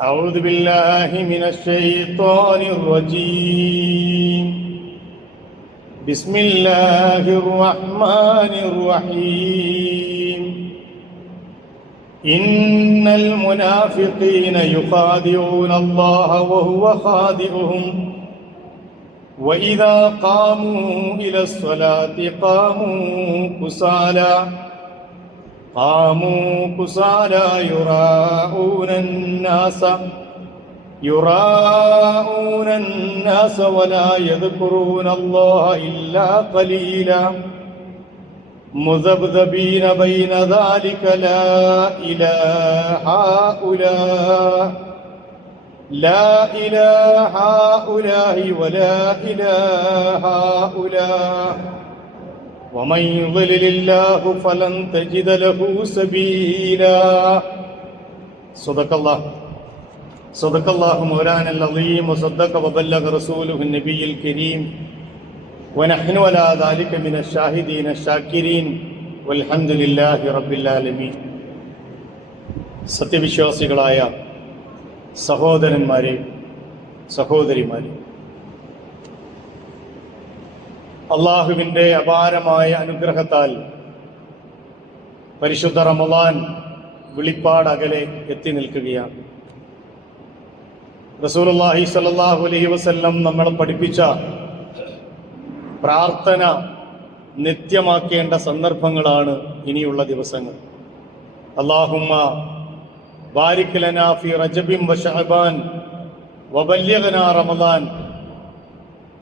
أعوذ بالله من الشيطان الرجيم. بسم الله الرحمن الرحيم. إن المنافقين يخادعون الله وهو خادعهم وإذا قاموا إلى الصلاة قاموا كسالى يراءون الناس ولا يذكرون الله إلا قليلا مذبذبين بين ذلك لا إله هؤلاء ولا إله هؤلاء ومن يضلل الله فلن تجد له سبيلا. صدق الله مولانا العظيم وصدق وبلغ رسوله النبي الكريم ونحن على ذلك من الشاهدين الشاكرين والحمد لله رب العالمين. സത്യവിശ്വാസികളായ സഹോദരന്മാരെ, സഹോദരിമാരെ, അള്ളാഹുവിൻ്റെ അപാരമായ അനുഗ്രഹത്താൽ പരിശുദ്ധ റമളാൻ വിളിപ്പാടകലെ എത്തി നിൽക്കുകയാണ്. റസൂലുള്ളാഹി സ്വല്ലല്ലാഹു അലൈഹി വസല്ലം നമ്മളെ പഠിപ്പിച്ച പ്രാർത്ഥന നിത്യമാക്കേണ്ട സന്ദർഭങ്ങളാണ് ഇനിയുള്ള ദിവസങ്ങൾ. അല്ലാഹുമ്മ ബാരിക് ലനാ ഫി റജബിൻ വ ശഅബാൻ വബല്ലിഗ്നാ റമളാൻ.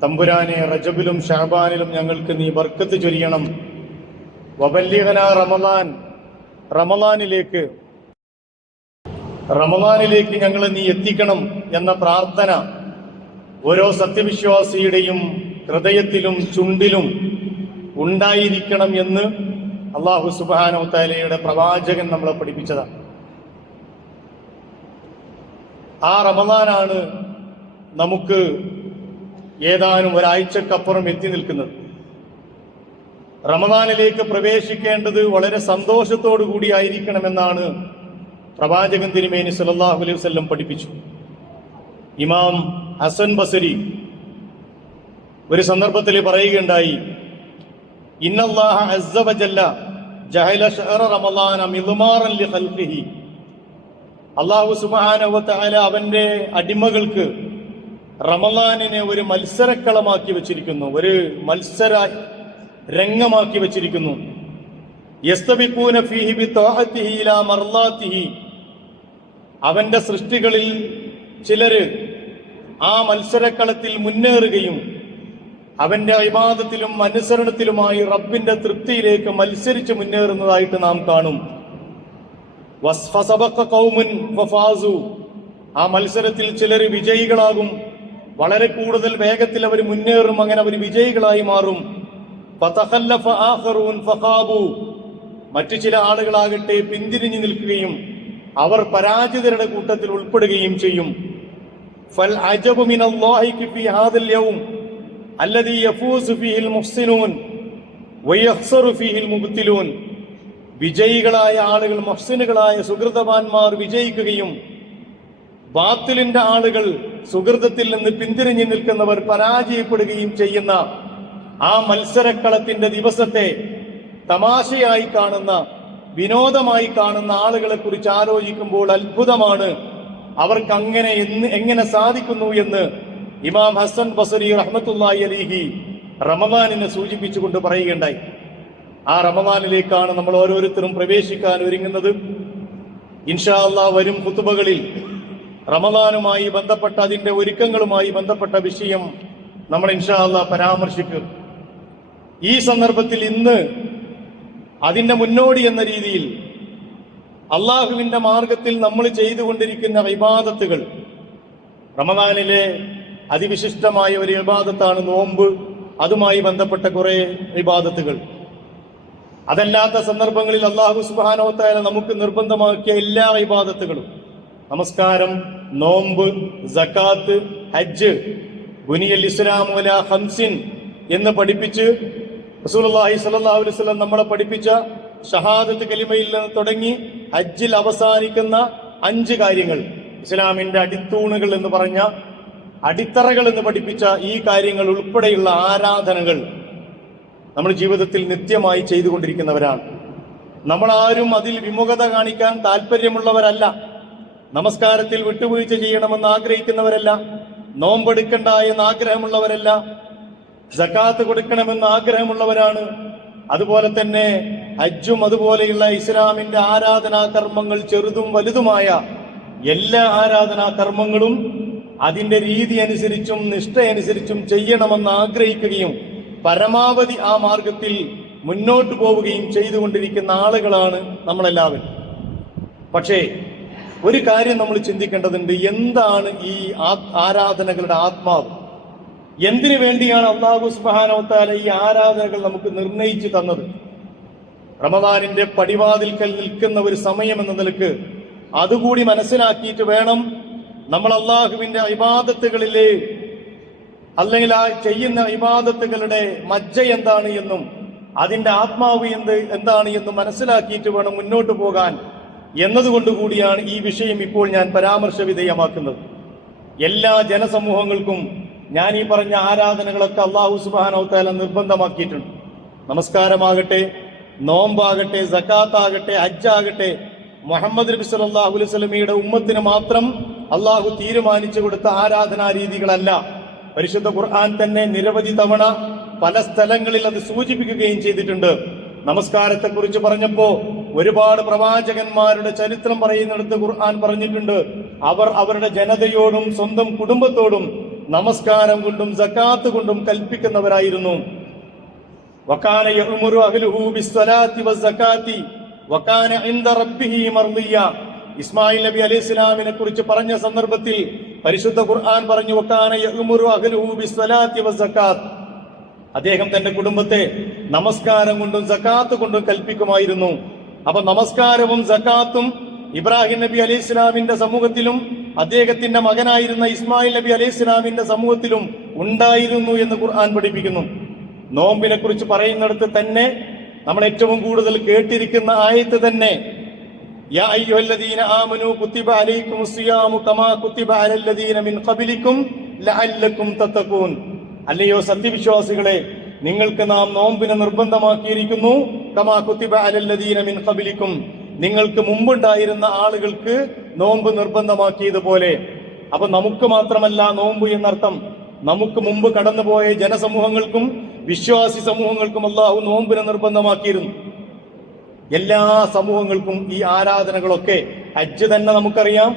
തമ്പുരാനെ, റജബിലും ഷഅബാനിലും ഞങ്ങൾക്ക് നീ ബർക്കത്ത് ചൊരിയണം. വബല്ലിഗ്നാ റമളാൻ, റമളാനിലേക്ക് ഞങ്ങളെ നീ എത്തിക്കണം എന്ന പ്രാർത്ഥന ഓരോ സത്യവിശ്വാസിയുടെയും ഹൃദയത്തിലും ചുണ്ടിലും ഉണ്ടായിരിക്കണം എന്ന് അല്ലാഹു സുബ്ഹാനഹു വ തആലയുടെ പ്രവാചകൻ നമ്മളെ പഠിപ്പിച്ചതാണ്. ആ റമളാനാണ് നമുക്ക് ഏതാനും ഒരാഴ്ചക്കപ്പുറം എത്തി നിൽക്കുന്നത്. റമളാനിലേക്ക് പ്രവേശിക്കേണ്ടത് വളരെ സന്തോഷത്തോടു കൂടിയായിരിക്കണമെന്നാണ് പ്രവാചകൻ തിരുമേനി സല്ലല്ലാഹു അലൈഹി വസല്ലം പഠിപ്പിച്ചു. ഇമാം ഹസൻ ബസരി ഒരു സന്ദർഭത്തിൽ പറയുകയുണ്ടായി, ഇന്നല്ലാഹ അസ്സ വജല്ല ജഅല ശഹ്റ റമളാന മിദ്മാറൻ ലിഖൽഖിഹി. അല്ലാഹു സുബ്ഹാനഹു വ തആല അവന്റെ അടിമകൾക്ക് റമളാനിനെ ഒരു മത്സരക്കളമാക്കി വെച്ചിരിക്കുന്നു, ഒരു മത്സര രംഗമാക്കി വെച്ചിരിക്കുന്നു. യസ്തബിഖൂന ഫീഹി ബിത്വാഅത്തിഹി ഇലാ മർളാത്തിഹി. അവന്റെ സൃഷ്ടികളിൽ ചിലര് ആ മത്സരക്കളത്തിൽ മുന്നേറുകയും അവന്റെ ഇബാദത്തിലും അനുസരണത്തിലുമായി റബ്ബിന്റെ തൃപ്തിയിലേക്ക് മത്സരിച്ച് മുന്നേറുന്നതായിട്ട് നാം കാണും. ഫസബഖ ഖൗമുൻ ഫഫാസു. ആ മത്സരത്തിൽ ചിലർ വിജയികളാകും, വളരെ കൂടുതൽ വേഗത്തിൽ അവർ മുന്നേറും, അങ്ങനെ അവർ വിജയികളായി മാറും. ഫതഖല്ലഫ ആഖറൂൻ ഫഖാബു. മറ്റു ചില ആളുകളാകട്ടെ പിന്തിരിഞ്ഞു നിൽക്കുകയും അവർ പരാജിതരുടെ കൂട്ടത്തിൽ ഉൾപ്പെടുകയും ചെയ്യും. ഫൽ അജബു മിനല്ലാഹി ഫീ ഹാദൽ യൗം അല്ലദീ യഫൂസു ഫീഹിൽ മുഹ്സിനൂൻ വയഖ്സറു ഫീഹിൽ മുബ്തിലൂൻ. വിജയികളായ ആളുകൾ, മുഹ്സിനുകളായ സുഹൃതവാന്മാർ വിജയിക്കുകയും ബാത്തിലിന്റെ ആളുകൾ, സുഹൃതത്തിൽ നിന്ന് പിന്തിരിഞ്ഞു നിൽക്കുന്നവർ പരാജയപ്പെടുകയും ചെയ്യുന്ന ആ മത്സരക്കളത്തിന്റെ ദിവസത്തെ തമാശയായി കാണുന്ന, വിനോദമായി കാണുന്ന ആളുകളെ കുറിച്ച് ആലോചിക്കുമ്പോൾ അത്ഭുതമാണ്. അവർക്ക് അങ്ങനെ എങ്ങനെ സാധിക്കുന്നു എന്ന് ഇമാം ഹസൻ ബസരി റഹ്മത്തുള്ളാഹി അലൈഹി റമളാനിനെ സൂചിപ്പിച്ചുകൊണ്ട് പറയുകയുണ്ടായി. ആ റമളാനിലേക്കാണ് നമ്മൾ ഓരോരുത്തരും പ്രവേശിക്കാൻ ഒരുങ്ങുന്നത്. ഇൻഷാ അല്ലാഹ് വരും ഖുതുബകളിൽ റമളാനുമായി ബന്ധപ്പെട്ട, അതിന്റെ ഒരുക്കങ്ങളുമായി ബന്ധപ്പെട്ട വിഷയം നമ്മൾ ഇൻഷാ അല്ലാഹ് പരാമർശിക്കും. ഈ സന്ദർഭത്തിൽ ഇന്ന് അതിന്റെ മുന്നോടി എന്ന രീതിയിൽ അള്ളാഹുവിന്റെ മാർഗത്തിൽ നമ്മൾ ചെയ്തുകൊണ്ടിരിക്കുന്ന ഇബാദത്തുകൾ, റമളാനിലെ അതിവിശിഷ്ടമായ ഒരു ഇബാദത്താണ് നോമ്പ്. അതുമായി ബന്ധപ്പെട്ട കുറെ ഇബാദത്തുകൾ. അതല്ലാത്ത സന്ദർഭങ്ങളിൽ അല്ലാഹു സുബ്ഹാനഹു വ തആല നമുക്ക് നിർബന്ധമാക്കിയ എല്ലാ ഇബാദത്തുകളും, നമസ്കാരം, നോമ്പ്, സകാത്ത്, ഹജ്ജ്, ബുനിയൽ ഇസ്ലാമു അലാ ഖംസിൻ എന്ന് പഠിപ്പിച്ച് റസൂലുള്ളാഹി സ്വല്ലല്ലാഹു അലൈഹി വസല്ലം നമ്മളെ പഠിപ്പിച്ച ഷഹാദത്ത് കലിമയിൽ നിന്ന് തുടങ്ങി ഹജ്ജിൽ അവസാനിക്കുന്ന 5 കാര്യങ്ങൾ, ഇസ്ലാമിന്റെ അടിത്തൂണുകൾ എന്ന് പറഞ്ഞ അടിത്തറകൾ എന്ന് പഠിപ്പിച്ച ഈ കാര്യങ്ങൾ ഉൾപ്പെടെയുള്ള ആരാധനകൾ നമ്മൾ ജീവിതത്തിൽ നിത്യമായി ചെയ്തുകൊണ്ടിരിക്കുന്നവരാണ്. നമ്മളാരും അതിൽ വിമുഖത കാണിക്കാൻ താല്പര്യമുള്ളവരല്ല. നമസ്കാരത്തിൽ വിട്ടുവീഴ്ച ചെയ്യണമെന്ന് ആഗ്രഹിക്കുന്നവരല്ല. നോമ്പെടുക്കണ്ട എന്ന് ആഗ്രഹമുള്ളവരല്ല. സകാത്ത് കൊടുക്കണമെന്ന് ആഗ്രഹമുള്ളവരാണ്. അതുപോലെ തന്നെ ഹജ്ജും അതുപോലെയുള്ള ഇസ്ലാമിന്റെ ആരാധനാ കർമ്മങ്ങൾ ചെറുതും വലുതുമായ എല്ലാ ആരാധനാ കർമ്മങ്ങളും അതിന്റെ രീതി അനുസരിച്ചും നിഷ്ഠയനുസരിച്ചും ചെയ്യണമെന്ന് ആഗ്രഹിക്കുകയും പരമാവധി ആ മാർഗത്തിൽ മുന്നോട്ട് പോവുകയും ചെയ്തുകൊണ്ടിരിക്കുന്ന ആളുകളാണ് നമ്മളെല്ലാവരും. പക്ഷേ ഒരു കാര്യം നമ്മൾ ചിന്തിക്കേണ്ടതുണ്ട്. എന്താണ് ഈ ആരാധനകളുടെ ആത്മാവ്? എന്തിനു വേണ്ടിയാണ് അല്ലാഹു സുബ്ഹാനഹു വ തആല ഈ ആരാധനകൾ നമുക്ക് നിർണയിച്ചു തന്നത്? റമദാനിന്റെ പടിവാതിൽക്കൽ നിൽക്കുന്ന ഒരു സമയം എന്ന നിലക്ക് അതുകൂടി മനസ്സിലാക്കിയിട്ട് വേണം നമ്മൾ അള്ളാഹുവിന്റെ ഇബാദത്തുകളിലെ അല്ലെങ്കിൽ ആ ചെയ്യുന്ന ഇബാദത്തുകളുടെ മജ്ജ എന്താണ് എന്നും അതിന്റെ ആത്മാവ് എന്താണ് എന്നും മനസ്സിലാക്കിയിട്ട് വേണം മുന്നോട്ട് പോകാൻ എന്നതുകൊണ്ടുകൂടിയാണ് ഈ വിഷയം ഇപ്പോൾ ഞാൻ പരാമർശ വിധേയമാക്കുന്നത്. എല്ലാ ജനസമൂഹങ്ങൾക്കും ഞാൻ ഈ പറഞ്ഞ ആരാധനകളൊക്കെ അല്ലാഹു സുബ്ഹാനഹു വ തആല നിർബന്ധമാക്കിയിട്ടുണ്ട്. നമസ്കാരമാകട്ടെ, നോമ്പാകട്ടെ, സകാത്താകട്ടെ, ഹജ്ജാകട്ടെ, മുഹമ്മദ് നബി സല്ലല്ലാഹു അലൈഹി വസല്ലമയുടെ ഉമ്മത്തിന് മാത്രം അള്ളാഹു തീരുമാനിച്ചു കൊടുത്ത ആരാധനാ രീതികളല്ല. പരിശുദ്ധ ഖുർആൻ തന്നെ നിരവധി തവണ പല സ്ഥലങ്ങളിൽ അത് സൂചിപ്പിക്കുകയും ചെയ്തിട്ടുണ്ട്. നമസ്കാരത്തെക്കുറിച്ച് പറഞ്ഞപ്പോ ഒരുപാട് പ്രവാചകന്മാരുടെ ചരിത്രം പറയുന്നിടത്ത് ഖുർആൻ പറഞ്ഞിട്ടുണ്ട്, അവർ അവരുടെ ജനതയോടും സ്വന്തം കുടുംബത്തോടും നമസ്കാരം കൊണ്ടും സകാത്ത് കൊണ്ടും കൽപ്പിക്കുന്നവരായിരുന്നു. വകാന യഅ്മുറു അഹ്ലുഹു ബിസ്സലാത്തി വസ്സകാത്തി വകാന ഇൻദ റബ്ബിഹി മർദിയ. ഇസ്മായിൽ നബി അലൈഹിസ്സലാമിനെ കുറിച്ച് പറഞ്ഞ സന്ദർഭത്തിൽ പരിശുദ്ധ ഖുർആൻ പറഞ്ഞു, വകാന യഅ്മുറു അഹ്ലുഹു ബിസ്സലാത്തി വസ്സകാത്ത്. അദ്ദേഹം തന്റെ കുടുംബത്തെ നമസ്കാരം കൊണ്ടും സകാത്ത് കൊണ്ടും കൽപ്പിക്കുമായിരുന്നു. അപ്പൊ നമസ്കാരവും സകാത്തും ഇബ്രാഹിം നബി അലൈഹി ഇസ്ലാമിന്റെ സമൂഹത്തിലും അദ്ദേഹത്തിന്റെ മകനായിരുന്ന ഇസ്മായിൽ നബി അലൈഹി ഇസ്ലാമിന്റെ സമൂഹത്തിലും ഉണ്ടായിരുന്നു എന്ന് ഖുർആൻ പഠിപ്പിക്കുന്നു. നോമ്പിനെ കുറിച്ച് പറയുന്നിടത്ത് തന്നെ നമ്മൾ ഏറ്റവും കൂടുതൽ കേട്ടിരിക്കുന്ന ആയത്ത് തന്നെ യാ അയ്യുഹല്ലദീന ആമനൂ കുത്തിബ അലൈക്കുമുസ് സിയാമു കമാ കുത്തിബ അലല്ലദീന മിൻ ഖബലിക്കും ലഅല്ലക്കും തത്തഖൂൻ. അല്ലയോ സത്യവിശ്വാസികളെ, നിങ്ങൾക്ക് നാം നോമ്പിനെ നിർബന്ധമാക്കിയിരിക്കുന്നു. കമാ കുത്തിബ അലല്ലദീന മിൻ ഖബലിക്കും, നിങ്ങൾക്ക് മുമ്പുണ്ടായിരുന്ന ആളുകൾക്ക് നോമ്പ് നിർബന്ധമാക്കിയതുപോലെ. അപ്പൊ നമുക്ക് മാത്രമല്ല നോമ്പ് എന്നർത്ഥം, നമുക്ക് മുമ്പ് കടന്നുപോയ ജനസമൂഹങ്ങൾക്കും വിശ്വാസി സമൂഹങ്ങൾക്കും അല്ലാഹു നോമ്പിനെ നിർബന്ധമാക്കിയിരുന്നു. എല്ലാ സമൂഹങ്ങൾക്കും ഈ ആരാധനകളൊക്കെ, ഹജ്ജ് തന്നെ നമുക്കറിയാം,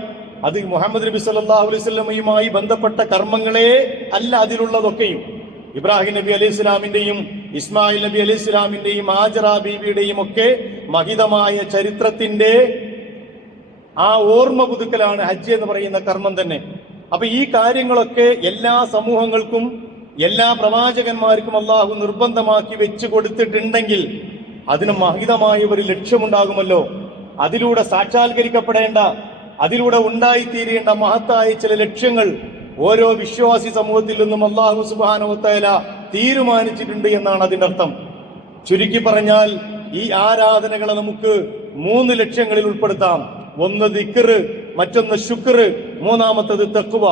അത് മുഹമ്മദ് നബി സല്ലല്ലാഹു അലൈഹി വസല്ലമയുമായി ബന്ധപ്പെട്ട കർമ്മങ്ങളെ അല്ല അതിലുള്ളതൊക്കെയും. ഇബ്രാഹിം നബി അലൈഹി ഇസ്ലാമിന്റെയും ഇസ്മായിൽ നബി അലൈഹി ഇസ്ലാമിന്റെയും ഹാജറ ബീവിയുടെയും ഒക്കെ മഹിതമായ ചരിത്രത്തിന്റെ ആ ഓർമ്മ പുതുക്കലാണ് ഹജ്ജ് എന്ന് പറയുന്ന കർമ്മം തന്നെ. അപ്പൊ ഈ കാര്യങ്ങളൊക്കെ എല്ലാ സമൂഹങ്ങൾക്കും എല്ലാ പ്രവാചകന്മാർക്കും അള്ളാഹു നിർബന്ധമാക്കി വെച്ചു കൊടുത്തിട്ടുണ്ടെങ്കിൽ അതിന് മഹിതമായ ഒരു ലക്ഷ്യമുണ്ടാകുമല്ലോ. അതിലൂടെ സാക്ഷാത്കരിക്കപ്പെടേണ്ട, അതിലൂടെ ഉണ്ടായിത്തീരേണ്ട മഹത്തായ ചില ലക്ഷ്യങ്ങൾ ഓരോ വിശ്വാസി സമൂഹത്തിൽ നിന്നും അല്ലാഹു സുബ്ഹാനഹു വ തആല തീരുമാനിച്ചിട്ടുണ്ട് എന്നാണ് അതിന്റെ അർത്ഥം. ചുരുക്കി പറഞ്ഞാൽ ഈ ആരാധനകളെ നമുക്ക് 3 ലക്ഷ്യങ്ങളിൽ ഉൾപ്പെടുത്താം. ഒന്ന് ദിക്ർ, മറ്റൊന്ന് ശുക്ർ, മൂന്നാമത്തത് തഖ്വ.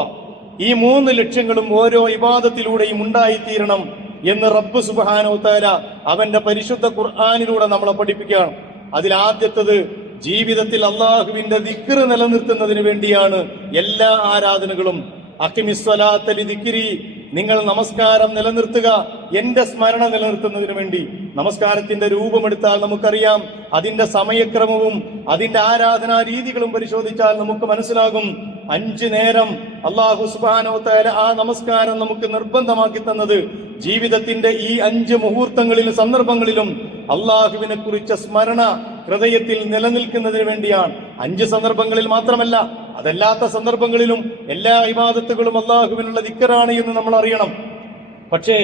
ഈ 3 ലക്ഷ്യങ്ങളും ഓരോ ഇബാദത്തിലൂടെയും ഉണ്ടായിത്തീരണം എന്ന് റബ്ബ് സുബ്ഹാനഹു വ തആല അവന്റെ പരിശുദ്ധ ഖുർആനിലൂടെ നമ്മളെ പഠിപ്പിക്കുകയാണ്. അതിൽ ആദ്യത്തത് ജീവിതത്തിൽ അള്ളാഹുവിന്റെ ദിക്ർ നിലനിർത്തുന്നതിന് വേണ്ടിയാണ് എല്ലാ ആരാധനകളും. അഖിമിസ്സലാത്ത ലിദിക്രി, നിങ്ങൾ നമസ്കാരം നിലനിർത്തുക എന്റെ സ്മരണ നിലനിർത്തുന്നതിന് വേണ്ടി. നമസ്കാരത്തിന്റെ രൂപമെടുത്താൽ നമുക്കറിയാം, അതിന്റെ സമയക്രമവും അതിന്റെ ആരാധനാ രീതികളും പരിശോധിച്ചാൽ നമുക്ക് മനസ്സിലാകും. 5 നേരം അല്ലാഹു സുബ്ഹാനഹു വ തആല ആ നമസ്കാരം നമുക്ക് നിർബന്ധമാക്കി തന്നത് ജീവിതത്തിന്റെ ഈ 5 മുഹൂർത്തങ്ങളിലും സന്ദർഭങ്ങളിലും അള്ളാഹുവിനെ കുറിച്ച സ്മരണ ഹൃദയത്തിൽ നിലനിൽക്കുന്നതിന് വേണ്ടിയാണ്. 5 സന്ദർഭങ്ങളിൽ മാത്രമല്ല, അതല്ലാത്ത സന്ദർഭങ്ങളിലും എല്ലാ ഇബാദത്തുകളും അള്ളാഹുവിനുള്ള ദിക്റാണ് എന്ന് നമ്മൾ അറിയണം. പക്ഷേ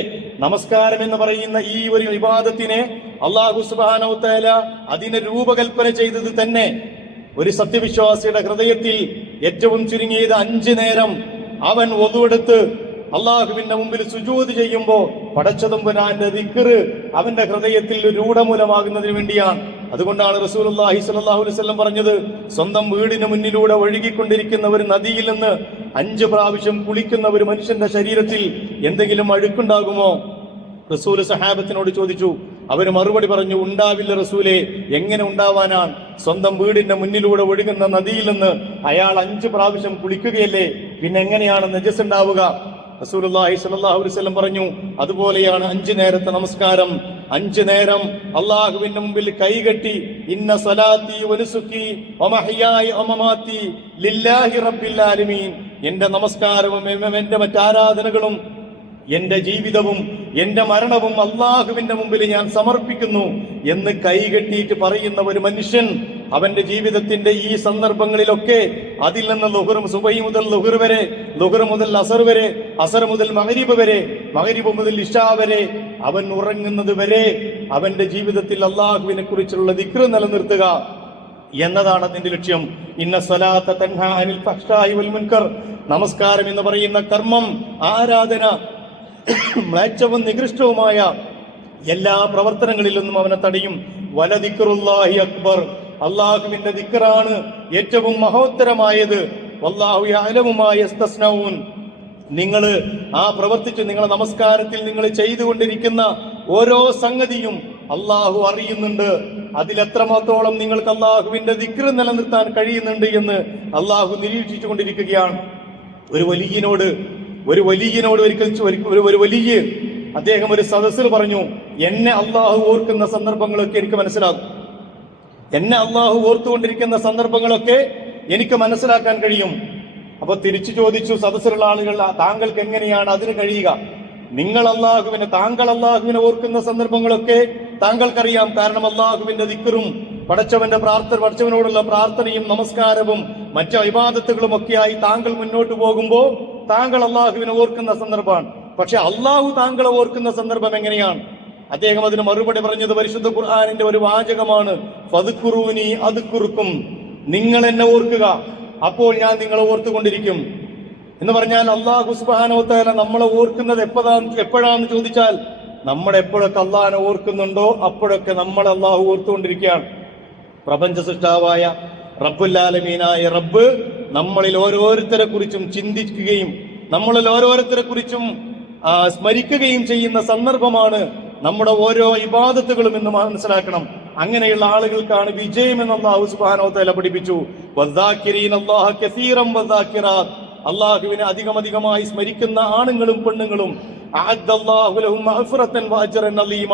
നമസ്കാരം എന്ന് പറയുന്ന ഈ ഒരു ഇബാദത്തിനെ അല്ലാഹു സുബ്ഹാനഹു വ തആല അതിനെ രൂപകൽപ്പന ചെയ്തത് തന്നെ ഒരു സത്യവിശ്വാസിയുടെ ഹൃദയത്തിൽ ഏറ്റവും ചുരുങ്ങിയത് 5 നേരം അവൻ ഒതുവെടുത്ത് അള്ളാഹുവിന്റെ മുമ്പിൽ സുജൂദ് ചെയ്യുമ്പോ പടച്ചതമ്പുരാന്റെ ദിക്ർ അവന്റെ ഹൃദയത്തിൽ രൂഢമൂലമാകുന്നതിന് വേണ്ടിയാണ്. അതുകൊണ്ടാണ് റസൂലുള്ളാഹി സ്വല്ലല്ലാഹു അലൈഹി വസല്ലം പറഞ്ഞത്, സ്വന്തം വീടിന് മുന്നിലൂടെ ഒഴുകിക്കൊണ്ടിരിക്കുന്ന ഒരു നദിയിൽ നിന്ന് 5 പ്രാവശ്യം കുളിക്കുന്ന ഒരു മനുഷ്യന്റെ ശരീരത്തിൽ എന്തെങ്കിലും അഴുക്കുണ്ടാകുമോ? റസൂൽ സഹാബത്തിനോട് ചോദിച്ചു. അവര് മറുപടി പറഞ്ഞു, ഉണ്ടാവില്ല റസൂലേ. എങ്ങനെ ഉണ്ടാവാനാണ്? സ്വന്തം വീടിന്റെ മുന്നിലൂടെ ഒഴുകുന്ന നദിയിൽ നിന്ന് അയാൾ 5 പ്രാവശ്യം കുളിക്കുകയല്ലേ, പിന്നെ എങ്ങനെയാണ് നജസ് ഉണ്ടാവുക? റസൂലുള്ളാഹി സ്വല്ലല്ലാഹു അലൈഹി വസല്ലം പറഞ്ഞു, അതുപോലെയാണ് 5 നേരത്തെ നമസ്കാരം. 5 നേരം അള്ളാഹുവിന്റെ മുമ്പിൽ കൈകെട്ടി, ഇന്ന സലാത്തി വനുസുക്കി വമഹ്യായ വമമാത്തി ലില്ലാഹി റബ്ബിൽ ആലമീൻ, എന്റെ നമസ്കാരവും എന്റെ മറ്റാരാധനകളും എന്റെ ജീവിതവും എന്റെ മരണവും അള്ളാഹുവിന്റെ മുമ്പിൽ ഞാൻ സമർപ്പിക്കുന്നു എന്ന് കൈകെട്ടിയിട്ട് പറയുന്ന ഒരു മനുഷ്യൻ അവന്റെ ജീവിതത്തിന്റെ ഈ സന്ദർഭങ്ങളിലൊക്കെ അതിൽ നിന്ന് സുബഹി മുതൽ ലുഹർ വരെ, ലുഹർ മുതൽ അസർ വരെ, അസർ മുതൽ മഗ്രിബ് വരെ, മഗ്രിബ് മുതൽ ഇശാ വരെ, അവൻ ഉറങ്ങുന്നത് വരെ അവന്റെ ജീവിതത്തിൽ അള്ളാഹുവിനെ കുറിച്ചുള്ള ദിക്ർ നിലനിർത്തുക എന്നതാണ് അതിന്റെ ലക്ഷ്യം. ഇന്ന സ്വലാത്ത തൻഹാ അനിൽ ഫഹ്ശാഇ വൽ മുൻകർ, നമസ്കാരം എന്ന് പറയുന്ന കർമ്മം, ആരാധന, മ്ലേച്ഛവും നികൃഷ്ടവുമായ എല്ലാ പ്രവർത്തനങ്ങളിൽ നിന്നും അവനെ തടയും. വലദിക്റുല്ലാഹി അക്ബർ, അള്ളാഹുവിന്റെ ദിക്റാണ് ഏറ്റവും മഹോത്തരമായത്. വല്ലാഹു യഅലമു മാ യസ്തസ്നഊൻ, നിങ്ങൾ പ്രവർത്തിച്ച് നിങ്ങളെ നമസ്കാരത്തിൽ നിങ്ങൾ ചെയ്തുകൊണ്ടിരിക്കുന്ന ഓരോ സംഗതിയും അള്ളാഹു അറിയുന്നുണ്ട്. അതിലെത്രമാത്രോളം നിങ്ങൾക്ക് അള്ളാഹുവിന്റെ ദിക്ർ നിലനിർത്താൻ കഴിയുന്നുണ്ട് എന്ന് അള്ളാഹു നിരീക്ഷിച്ചു കൊണ്ടിരിക്കുകയാണ്. ഒരു വലിയനോട് ഒരിക്കൽ ഒരു വലിയ അദ്ദേഹം ഒരു സദസ്സിൽ പറഞ്ഞു, എന്നെ അള്ളാഹു ഓർക്കുന്ന സന്ദർഭങ്ങളൊക്കെ എനിക്ക് മനസ്സിലാകും. എന്നെ അള്ളാഹു ഓർത്തുകൊണ്ടിരിക്കുന്ന സന്ദർഭങ്ങളൊക്കെ എനിക്ക് മനസ്സിലാക്കാൻ കഴിയും. അപ്പൊ തിരിച്ചു ചോദിച്ചു സദസ്സിലുള്ള ആളുകൾ, താങ്കൾക്ക് എങ്ങനെയാണ് അതിന് കഴിയുക? താങ്കൾ അള്ളാഹുവിനെ ഓർക്കുന്ന സന്ദർഭങ്ങളൊക്കെ താങ്കൾക്കറിയാം. കാരണം അള്ളാഹുവിന്റെ ദിക്റും പടച്ചവനോടുള്ള പ്രാർത്ഥനയും നമസ്കാരവും മറ്റു ഇബാദത്തുകളും ഒക്കെയായി താങ്കൾ മുന്നോട്ട് പോകുമ്പോൾ താങ്കൾ അള്ളാഹുവിനെ ഓർക്കുന്ന സന്ദർഭമാണ്. പക്ഷെ അള്ളാഹു താങ്കളെ ഓർക്കുന്ന സന്ദർഭം എങ്ങനെയാണ്? അദ്ദേഹം അതിന് മറുപടി പറഞ്ഞത് പരിശുദ്ധ ഖുർആനിന്റെ ഒരു വാചകമാണ്, ഫദ്കുറൂനി അദ്കുറുക്കും, നിങ്ങൾ എന്നെ ഓർക്കുക, അപ്പോൾ ഞാൻ നിങ്ങളെ ഓർത്തുകൊണ്ടിരിക്കും എന്ന് പറഞ്ഞാൽ അള്ളാഹു സുബ്ഹാനഹു വ തആല നമ്മളെ ഓർക്കുന്നത് എപ്പോഴാണെന്ന് ചോദിച്ചാൽ, നമ്മൾ എപ്പോഴൊക്കെ അള്ളാഹിനെ ഓർക്കുന്നുണ്ടോ അപ്പോഴൊക്കെ നമ്മളെ അള്ളാഹു ഓർത്തുകൊണ്ടിരിക്കുകയാണ്. പ്രപഞ്ച സൃഷ്ടാവായ റബ്ബുൽ ആലമീനായ റബ്ബ് നമ്മളിൽ ഓരോരുത്തരെ കുറിച്ചും ചിന്തിക്കുകയും നമ്മളിൽ ഓരോരുത്തരെ കുറിച്ചും സ്മരിക്കുകയും ചെയ്യുന്ന സന്ദർഭമാണ് നമ്മുടെ ഓരോ ഇബാദത്തുകളും എന്ന് മനസ്സിലാക്കണം. അങ്ങനെയുള്ള ആളുകൾക്കാണ് വിജയം എന്ന് അല്ലാഹു സുബ്ഹാനഹു വ തആല പഠിപ്പിച്ചു. വദ്ദാകിരീന അല്ലാഹ കസീറൻ വദ്ദാകിറാത്ത്, അല്ലാഹുവിനെ അധികമായി സ്മരിക്കുന്ന ആണുങ്ങളും പെണ്ണുങ്ങളും അഅദ്ദല്ലാഹു ലഹും മഗ്ഫിറതൻ വഅജ്റൻ അലീമ,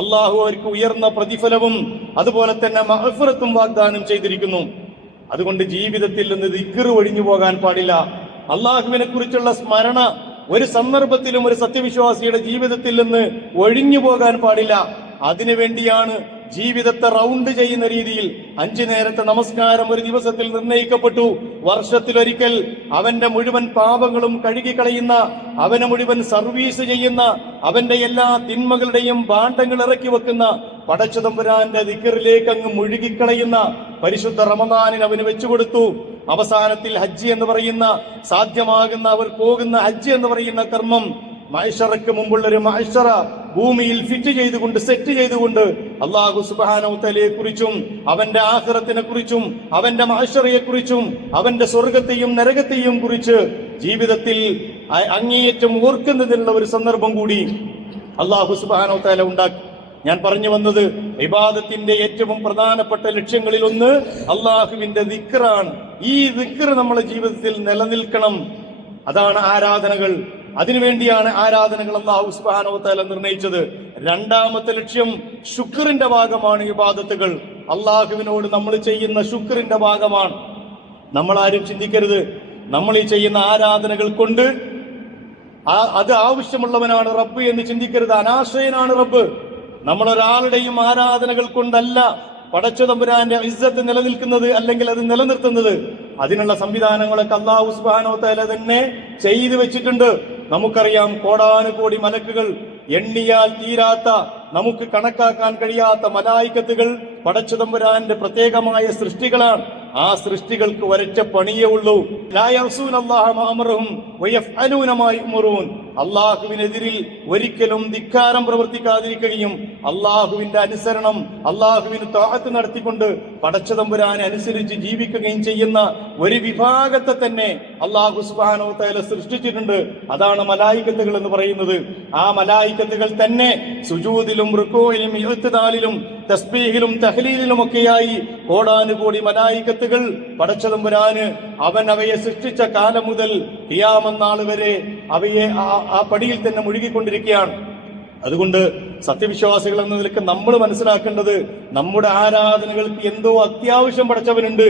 അല്ലാഹു അവർക്ക് ഉയർന്ന പ്രതിഫലവും അതുപോലെ തന്നെ മഗ്ഫിറത്തും വാഗ്ദാനം ചെയ്തിരിക്കുന്നു. അതുകൊണ്ട് ജീവിതത്തിൽ നിന്ന് ദിക്ർ ഒഴിഞ്ഞു പോകാൻ പാടില്ല. അള്ളാഹുവിനെ കുറിച്ചുള്ള സ്മരണ ഒരു സന്ദർഭത്തിലും ഒരു സത്യവിശ്വാസിയുടെ ജീവിതത്തിൽ നിന്ന് ഒഴിഞ്ഞു പോകാൻ പാടില്ല. അതിനുവേണ്ടിയാണ് ജീവിതത്തെ റൗണ്ട് ചെയ്യുന്ന രീതിയിൽ 5 നേരത്തെ നമസ്കാരം ഒരു ദിവസത്തിൽ നിർണയിക്കപ്പെട്ടു. വർഷത്തിലൊരിക്കൽ അവന്റെ മുഴുവൻ പാപങ്ങളും കഴുകിക്കളയുന്ന, അവനെ മുഴുവൻ സർവീസ് ചെയ്യുന്ന, അവന്റെ എല്ലാ തിന്മകളുടെയും ഭാണ്ഡങ്ങൾ ഇറക്കി വെക്കുന്ന, പടച്ചതമ്പുരാന്റെ ദിക്റിലേക്ക് അങ്ങ് മുഴുകിക്കളയുന്ന പരിശുദ്ധ റമദാനിന് അവന് വെച്ചുകൊടുത്തു. അവസാനത്തിൽ ഹജ്ജ് എന്ന് പറയുന്ന സാധ്യമാകുന്ന അവർ പോകുന്ന ഹജ്ജ് എന്ന് പറയുന്ന കർമ്മം മഹ്ശറക്ക് മുമ്പുള്ള ഒരു മഹ്ശറ ഭൂമിയിൽ സെറ്റ് ചെയ്തുകൊണ്ട് അല്ലാഹു സുബ്ഹാനഹു തആലയെ കുറിച്ചും അവന്റെ ആഖിറത്തിനെ കുറിച്ചും അവന്റെ മഹ്ശറയെ കുറിച്ചും അവന്റെ സ്വർഗത്തെയും നരകത്തെയും കുറിച്ച് ജീവിതത്തിൽ അങ്ങേയറ്റം ഓർക്കുന്നതിനുള്ള ഒരു സന്ദർഭം കൂടി അല്ലാഹു സുബ്ഹാനഹു തആല ഉണ്ടാക്കി. ഞാൻ പറഞ്ഞു വന്നത്, ഇബാദത്തിന്റെ ഏറ്റവും പ്രധാനപ്പെട്ട ലക്ഷ്യങ്ങളിൽ ഒന്ന് അള്ളാഹുവിന്റെ ദിക്റാണ്. ഈ ദിക്ർ നമ്മുടെ ജീവിതത്തിൽ നിലനിൽക്കണം. അതാണ് ആരാധനകൾ. അതിനുവേണ്ടിയാണ് ആരാധനകൾ അല്ലാഹു സുബ്ഹാനഹു വ തആല നിർണയിച്ചത്. രണ്ടാമത്തെ ലക്ഷ്യം ശുക്റിന്റെ ഭാഗമാണ് ഇബാദത്തുകൾ. അള്ളാഹുവിനോട് നമ്മൾ ചെയ്യുന്ന ശുക്റിന്റെ ഭാഗമാണ്. നമ്മൾ ആരും ചിന്തിക്കരുത്, നമ്മൾ ഈ ചെയ്യുന്ന ആരാധനകൾ കൊണ്ട് അത് ആവശ്യമുള്ളവനാണ് റബ്ബ് എന്ന് ചിന്തിക്കരുത്. അനാശ്രയനാണ് റബ്ബ്. നമ്മളൊരാളുടെയും ആരാധനകൾ കൊണ്ടല്ല പടച്ചതമ്പുരാന്റെ ഇസ്സത്ത് നിലനിൽക്കുന്നത്, അല്ലെങ്കിൽ അത് നിലനിർത്തുന്നത്. അതിനുള്ള സംവിധാനങ്ങളൊക്കെ അല്ലാഹു സുബ്ഹാനഹു വ തആല തന്നെ ചെയ്തു വെച്ചിട്ടുണ്ട്. നമുക്കറിയാം, കോടാനുകോടി മലക്കുകൾ, എണ്ണിയാൽ തീരാത്ത, നമുക്ക് കണക്കാക്കാൻ കഴിയാത്ത മലായികത്തുകൾ പടച്ചതമ്പുരാന്റെ പ്രത്യേകമായ സൃഷ്ടികളാണ്. ആ സൃഷ്ടികൾക്ക് ഒരൊറ്റ പണിയേ ഉള്ളൂ, ലാ യഅ്സൂന അല്ലാഹ മാ അമറഹും വയഫ്അലൂന മാ യുഅ്മറൂൻ. അള്ളാഹുവിനെതിരിൽ ഒരിക്കലും ധിക്കാരം പ്രവർത്തിക്കാതിരിക്കുകയും അള്ളാഹുവിന്റെ അനുസരണം, അള്ളാഹുവിന് ത്വാഅത്ത് നടത്തിക്കൊണ്ട് പടച്ചതമ്പുരാനെ അനുസരിച്ച് ജീവിക്കുകയും ചെയ്യുന്ന ഒരു വിഭാഗത്തെ തന്നെ അള്ളാഹു സുബ്ഹാനഹു വ തആല സൃഷ്ടിച്ചിട്ടുണ്ട്. അതാണ് മലായികത്തുകൾ എന്ന് പറയുന്നത്. ആ മലായികത്തുകൾ തന്നെ സുജൂദിലും റുകൂഇലും ഇഅ്തിദാലിലും തസ്ബീഹിലും തഹ്ലീലിലും ഒക്കെയായി കോടാനുകോടി മലായികത്തുകൾ പടച്ചതമ്പുരാന് അവൻ അവയെ സൃഷ്ടിച്ച കാലം മുതൽ ഖിയാമത്ത് നാൾ വരെ അവയെ ആ പടിയിൽ തന്നെ മുഴുകിക്കൊണ്ടിരിക്കുകയാണ്. അതുകൊണ്ട് സത്യവിശ്വാസികൾ എന്ന നിലയ്ക്ക് നമ്മൾ മനസ്സിലാക്കേണ്ടത്, നമ്മുടെ ആരാധനകൾക്ക് എന്തോ അത്യാവശ്യം പടച്ചവനുണ്ട്,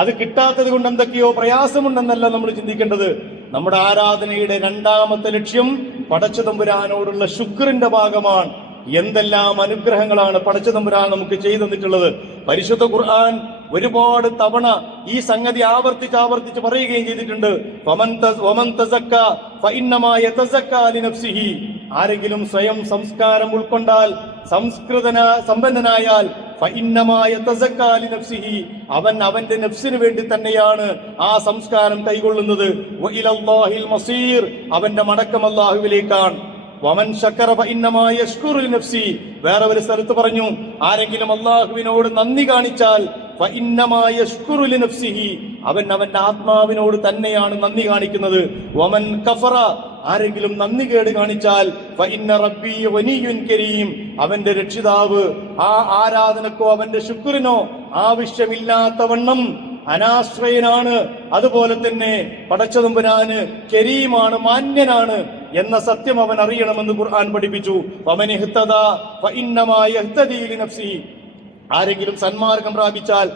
അത് കിട്ടാത്തത് കൊണ്ട് എന്തൊക്കെയോ പ്രയാസമുണ്ടെന്നല്ല നമ്മൾ ചിന്തിക്കേണ്ടത്. നമ്മുടെ ആരാധനയുടെ രണ്ടാമത്തെ ലക്ഷ്യം പടച്ചതമ്പുരാനോടുള്ള ശുക്രിന്റെ ഭാഗമാണ്. എന്തെല്ലാം അനുഗ്രഹങ്ങളാണ് പടച്ചതമ്പുരാൻ നമുക്ക് ചെയ്തു തന്നിട്ടുള്ളത്. പരിശുദ്ധ ഖുർആൻ ഒരുപാട് തവണ ഈ സംഗതി ആവർത്തിച്ച് പറയുകയും ചെയ്തിട്ടുണ്ട്. ആരെങ്കിലും സ്വയം സംസ്കാരം ഉൾക്കൊണ്ടാൽ, സമ്പന്നനായാൽ അവൻ അവന്റെ നഫ്സിന് വേണ്ടി തന്നെയാണ് ആ സംസ്കാരം കൈകൊള്ളുന്നത്. അവന്റെ മടക്കം അല്ലാഹുവിലേക്കാണ്. വമൻ ശക്കറ ഫഇന്നമാ യശ്കുറു ലിനഫ്സി. വേറെ ഒരു സ്ഥലത്ത് പറഞ്ഞു, ആരെങ്കിലും അല്ലാഹുവിനോട് നന്ദി കാണിച്ചാൽ ഫഇന്നമാ യശ്കുറു ലിനഫ്സിഹി, അവൻ അവന്റെ ആത്മാവിനോട് തന്നെയാണ് നന്ദി കാണിക്കുന്നത്. വമൻ കഫറ, ആരെങ്കിലും നന്ദി കേട് കാണിച്ചാൽ ഫഇന്ന റബ്ബി ഗനിയ്യുൻ കരീം, അവന്റെ രക്ഷിതാവ് ആ ആരാധനക്കോ അവന്റെ ശുക്രിനോ ആവശ്യമില്ലാത്തവണ്ണം അനാശ്രയനാണ്. അതുപോലെ തന്നെ പടച്ചതമ്പുരാന് കരീമാണ്, മാന്യനാണ് എന്ന സത്യം അവൻ അറിയണമെന്ന് ഖുർആൻ പഠിപ്പിച്ചു. ആരെങ്കിലും സന്മാർഗം പ്രാപിച്ചാൽ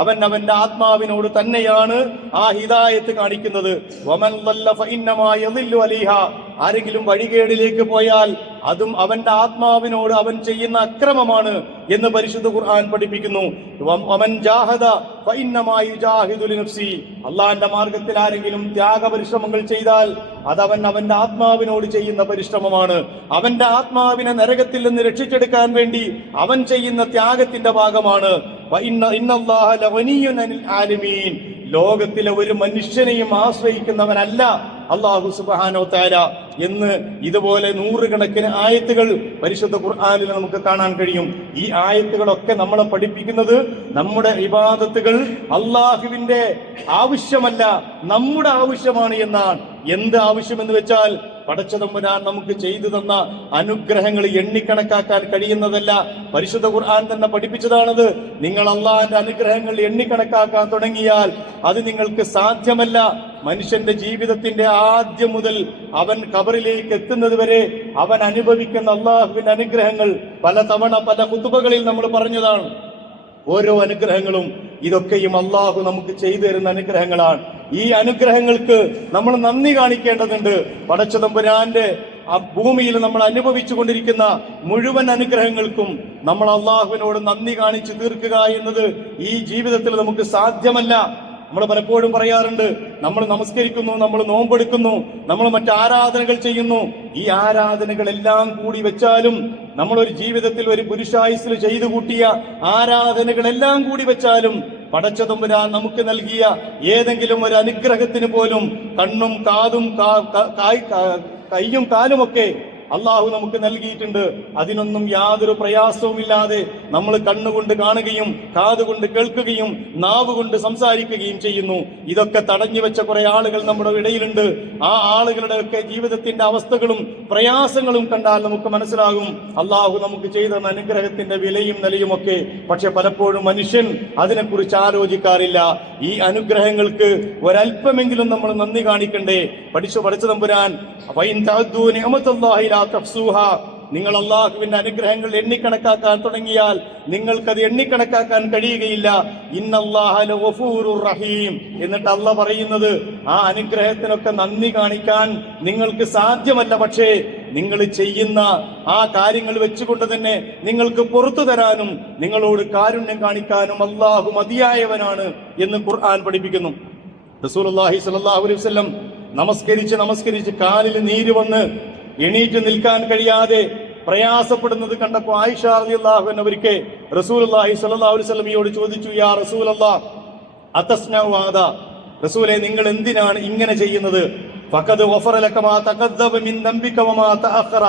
അവൻ അവന്റെ ആത്മാവിനോട് തന്നെയാണ് ആ ഹിദായത്ത് കാണിക്കുന്നത്. ആരെങ്കിലും വഴികേടിലേക്ക് പോയാൽ അതും അവന്റെ ആത്മാവിനോട് അവൻ ചെയ്യുന്ന അക്രമമാണ് എന്ന് പരിശുദ്ധ ഖുർആൻ പഠിപ്പിക്കുന്നു. അള്ളാന്റെ മാർഗത്തിൽ ആരെങ്കിലും ത്യാഗപരിശ്രമങ്ങൾ ചെയ്താൽ അതവൻ അവന്റെ ആത്മാവിനോട് ചെയ്യുന്ന പരിശ്രമമാണ്. അവന്റെ ആത്മാവിനെ നരകത്തിൽ നിന്ന് രക്ഷിച്ചെടുക്കാൻ വേണ്ടി അവൻ ചെയ്യുന്ന ത്യാഗത്തിന്റെ ഭാഗമാണ്. ലോകത്തിലെ ഒരു മനുഷ്യനെയും ആശ്രയിക്കുന്നവനല്ല അല്ലാഹു സുബ്ഹാനഹു വ തആല എന്ന് ഇതുപോലെ നൂറുകണക്കിന് ആയത്തുകൾ പരിശുദ്ധ ഖുർആനിൽ നമുക്ക് കാണാൻ കഴിയും. ഈ ആയത്തുകളൊക്കെ നമ്മളെ പഠിപ്പിക്കുന്നത് നമ്മുടെ ഇബാദത്തുകൾ അല്ലാഹുവിന്റെ ആവശ്യമല്ല, നമ്മുടെ ആവശ്യമാണ് എന്നാണ്. എന്ത് ആവശ്യമെന്ന് വെച്ചാൽ പടച്ചതമ്പുരാൻ നമുക്ക് ചെയ്തു തന്ന അനുഗ്രഹങ്ങൾ എണ്ണിക്കണക്കാക്കാൻ കഴിയുന്നതല്ല. പരിശുദ്ധ ഖുർആൻ തന്നെ പഠിപ്പിച്ചതാണത്. നിങ്ങൾ അള്ളാഹിന്റെ അനുഗ്രഹങ്ങൾ എണ്ണിക്കണക്കാക്കാൻ തുടങ്ങിയാൽ അത് നിങ്ങൾക്ക് സാധ്യമല്ല. മനുഷ്യന്റെ ജീവിതത്തിന്റെ ആദ്യം മുതൽ അവൻ ഖബറിലേക്ക് എത്തുന്നത് വരെ അവൻ അനുഭവിക്കുന്ന അള്ളാഹുവിന്റെ അനുഗ്രഹങ്ങൾ പല തവണ പല ഖുതുബകളിൽ നമ്മൾ പറഞ്ഞതാണ്. ഓരോ അനുഗ്രഹങ്ങളും ഇതൊക്കെയും അള്ളാഹു നമുക്ക് ചെയ്തു തരുന്ന അനുഗ്രഹങ്ങളാണ്. ഈ അനുഗ്രഹങ്ങൾക്ക് നമ്മൾ നന്ദി കാണിക്കേണ്ടതുണ്ട്. പടച്ചതമ്പുരാന്റെ ആ ഭൂമിയിൽ നമ്മൾ അനുഭവിച്ചു കൊണ്ടിരിക്കുന്ന മുഴുവൻ അനുഗ്രഹങ്ങൾക്കും നമ്മൾ അള്ളാഹുവിനോട് നന്ദി കാണിച്ചു തീർക്കുക എന്നത് ഈ ജീവിതത്തിൽ നമുക്ക് സാധ്യമല്ല. നമ്മൾ പലപ്പോഴും പറയാറുണ്ട്, നമ്മൾ നമസ്കരിക്കുന്നു, നമ്മൾ നോമ്പെടുക്കുന്നു, നമ്മൾ മറ്റ് ആരാധനകൾ ചെയ്യുന്നു. ഈ ആരാധനകളെല്ലാം കൂടി വെച്ചാലും, നമ്മളൊരു ജീവിതത്തിൽ ഒരു പുരുഷായുസ്സിൽ ചെയ്തു കൂട്ടിയ ആരാധനകളെല്ലാം കൂടി വെച്ചാലും പടച്ചതമ്പുരാൻ നമുക്ക് നൽകിയ ഏതെങ്കിലും ഒരു അനുഗ്രഹത്തിന് പോലും കണ്ണും കാതും കൈയും കാലുമൊക്കെ അള്ളാഹു നമുക്ക് നൽകിയിട്ടുണ്ട്. അതിനൊന്നും യാതൊരു പ്രയാസവുമില്ലാതെ നമ്മൾ കണ്ണുകൊണ്ട് കാണുകയും കാതുകൊണ്ട് കേൾക്കുകയും നാവ് കൊണ്ട് സംസാരിക്കുകയും ചെയ്യുന്നു. ഇതൊക്കെ തടഞ്ഞു വെച്ച കുറെ ആളുകൾ നമ്മുടെ ഇടയിലുണ്ട്. ആ ആളുകളുടെ ഒക്കെ ജീവിതത്തിന്റെ അവസ്ഥകളും പ്രയാസങ്ങളും കണ്ടാൽ നമുക്ക് മനസ്സിലാകും അള്ളാഹു നമുക്ക് ചെയ്ത അനുഗ്രഹത്തിന്റെ വിലയും നിലയുമൊക്കെ. പക്ഷെ പലപ്പോഴും മനുഷ്യൻ അതിനെക്കുറിച്ച് ആലോചിക്കാറില്ല. ഈ അനുഗ്രഹങ്ങൾക്ക് ഒരല്പമെങ്കിലും നമ്മൾ നന്ദി കാണിക്കണ്ടേ? പഠിച്ചു തമ്പുരാൻ നിങ്ങൾ അള്ളാഹുവിന്റെ അനുഗ്രഹങ്ങൾ എണ്ണിക്കണക്കാക്കാൻ തുടങ്ങിയാൽ നിങ്ങൾക്കത് എണ്ണിക്കണക്കാക്കാൻ കഴിയുകയില്ല. ഇന്നല്ലാഹ ലഗഫൂറുർ റഹീം. എന്നിട്ട് അള്ളാഹ് പറയുന്നത് ആ അനുഗ്രഹത്തിനൊക്കെ നന്ദി കാണിക്കാൻ നിങ്ങൾക്ക് സാധ്യമല്ല. പക്ഷേ നിങ്ങൾ ചെയ്യുന്ന ആ കാര്യങ്ങൾ വെച്ചുകൊണ്ട് തന്നെ നിങ്ങൾക്ക് പുറത്തു തരാനും നിങ്ങളോട് കാരുണ്യം കാണിക്കാനും അള്ളാഹു മതിയായവനാണ് എന്ന് ഖുർആൻ പഠിപ്പിക്കുന്നു. റസൂലുള്ളാഹി സ്വല്ലല്ലാഹു അലൈഹി വസല്ലം നമസ്കരിച്ച് കാലിൽ നീര് വന്ന് എണീറ്റ് നിൽക്കാൻ കഴിയാതെ പ്രയാസപ്പെടുന്നത് കണ്ടപ്പോൾ ആയിഷ റളിയല്ലാഹു അൻഹ ഒരിക്കൽ റസൂലുള്ളാഹി സ്വല്ലല്ലാഹു അലൈഹി വസല്ലമയോട് ചോദിച്ചു, യാ റസൂലല്ലാഹ് അതസ്നഉ ഹാദാ, റസൂലേ നിങ്ങൾ എന്തിനാണ് ഇങ്ങനെ ചെയ്യുന്നത്? ഫഖദ് ഗഫറ ലക മാ തഖദ്ദമ മിൻ ദംബിക വമാ തഅഖറ.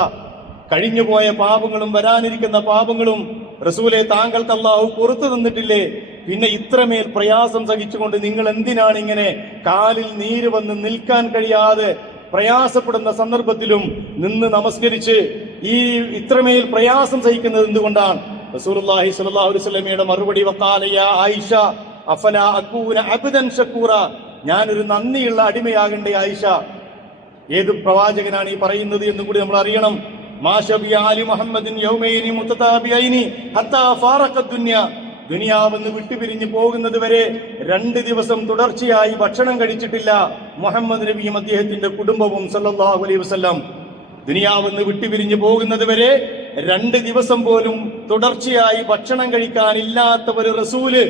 കഴിഞ്ഞുപോയ പാപങ്ങളും വരാനിരിക്കുന്ന പാപങ്ങളും റസൂലെ താങ്കൾക്ക് അല്ലാഹു പുറത്തു തന്നിട്ടില്ലേ? പിന്നെ ഇത്രമേൽ പ്രയാസം സഹിച്ചുകൊണ്ട് നിങ്ങൾ എന്തിനാണ് ഇങ്ങനെ കാലിൽ നീര് വന്ന് നിൽക്കാൻ കഴിയാതെ പ്രയാസപ്പെടുന്ന സന്ദർഭത്തിലും നിന്ന് നമസ്കരിച്ച് ഈ ഇത്രമേൽ പ്രയാസം സഹിക്കുന്നത് എന്തുകൊണ്ടാണ്? റസൂലുള്ളാഹി സ്വല്ലല്ലാഹു അലൈഹി വസല്ലമയുടെ മറുപടി വഖാല യാ ആയിഷ അഫലാ അകൂന അബ്ദൻ ശക്കൂറ. ഞാനൊരു നന്ദിയുള്ള അടിമയാകണ്ടേ ആയിഷ? ഏത് പ്രവാചകനാണ് ഈ പറയുന്നത് എന്നും കൂടി നമ്മൾ അറിയണം. ദുനിയാവെന്ന് വിട്ടുപിരിഞ്ഞു പോകുന്നത് വരെ 2 ദിവസം തുടർച്ചയായി ഭക്ഷണം കഴിച്ചിട്ടില്ല മുഹമ്മദ് നബിയും അദ്ദേഹത്തിന്റെ കുടുംബവും സല്ലല്ലാഹു അലൈഹി വസല്ലം. ദുനിയാവെന്ന് വിട്ടുപിരിഞ്ഞു പോകുന്നത് വരെ 2 ദിവസം പോലും തുടർച്ചയായി ഭക്ഷണം കഴിക്കാനില്ലാത്ത ഒരു റസൂല്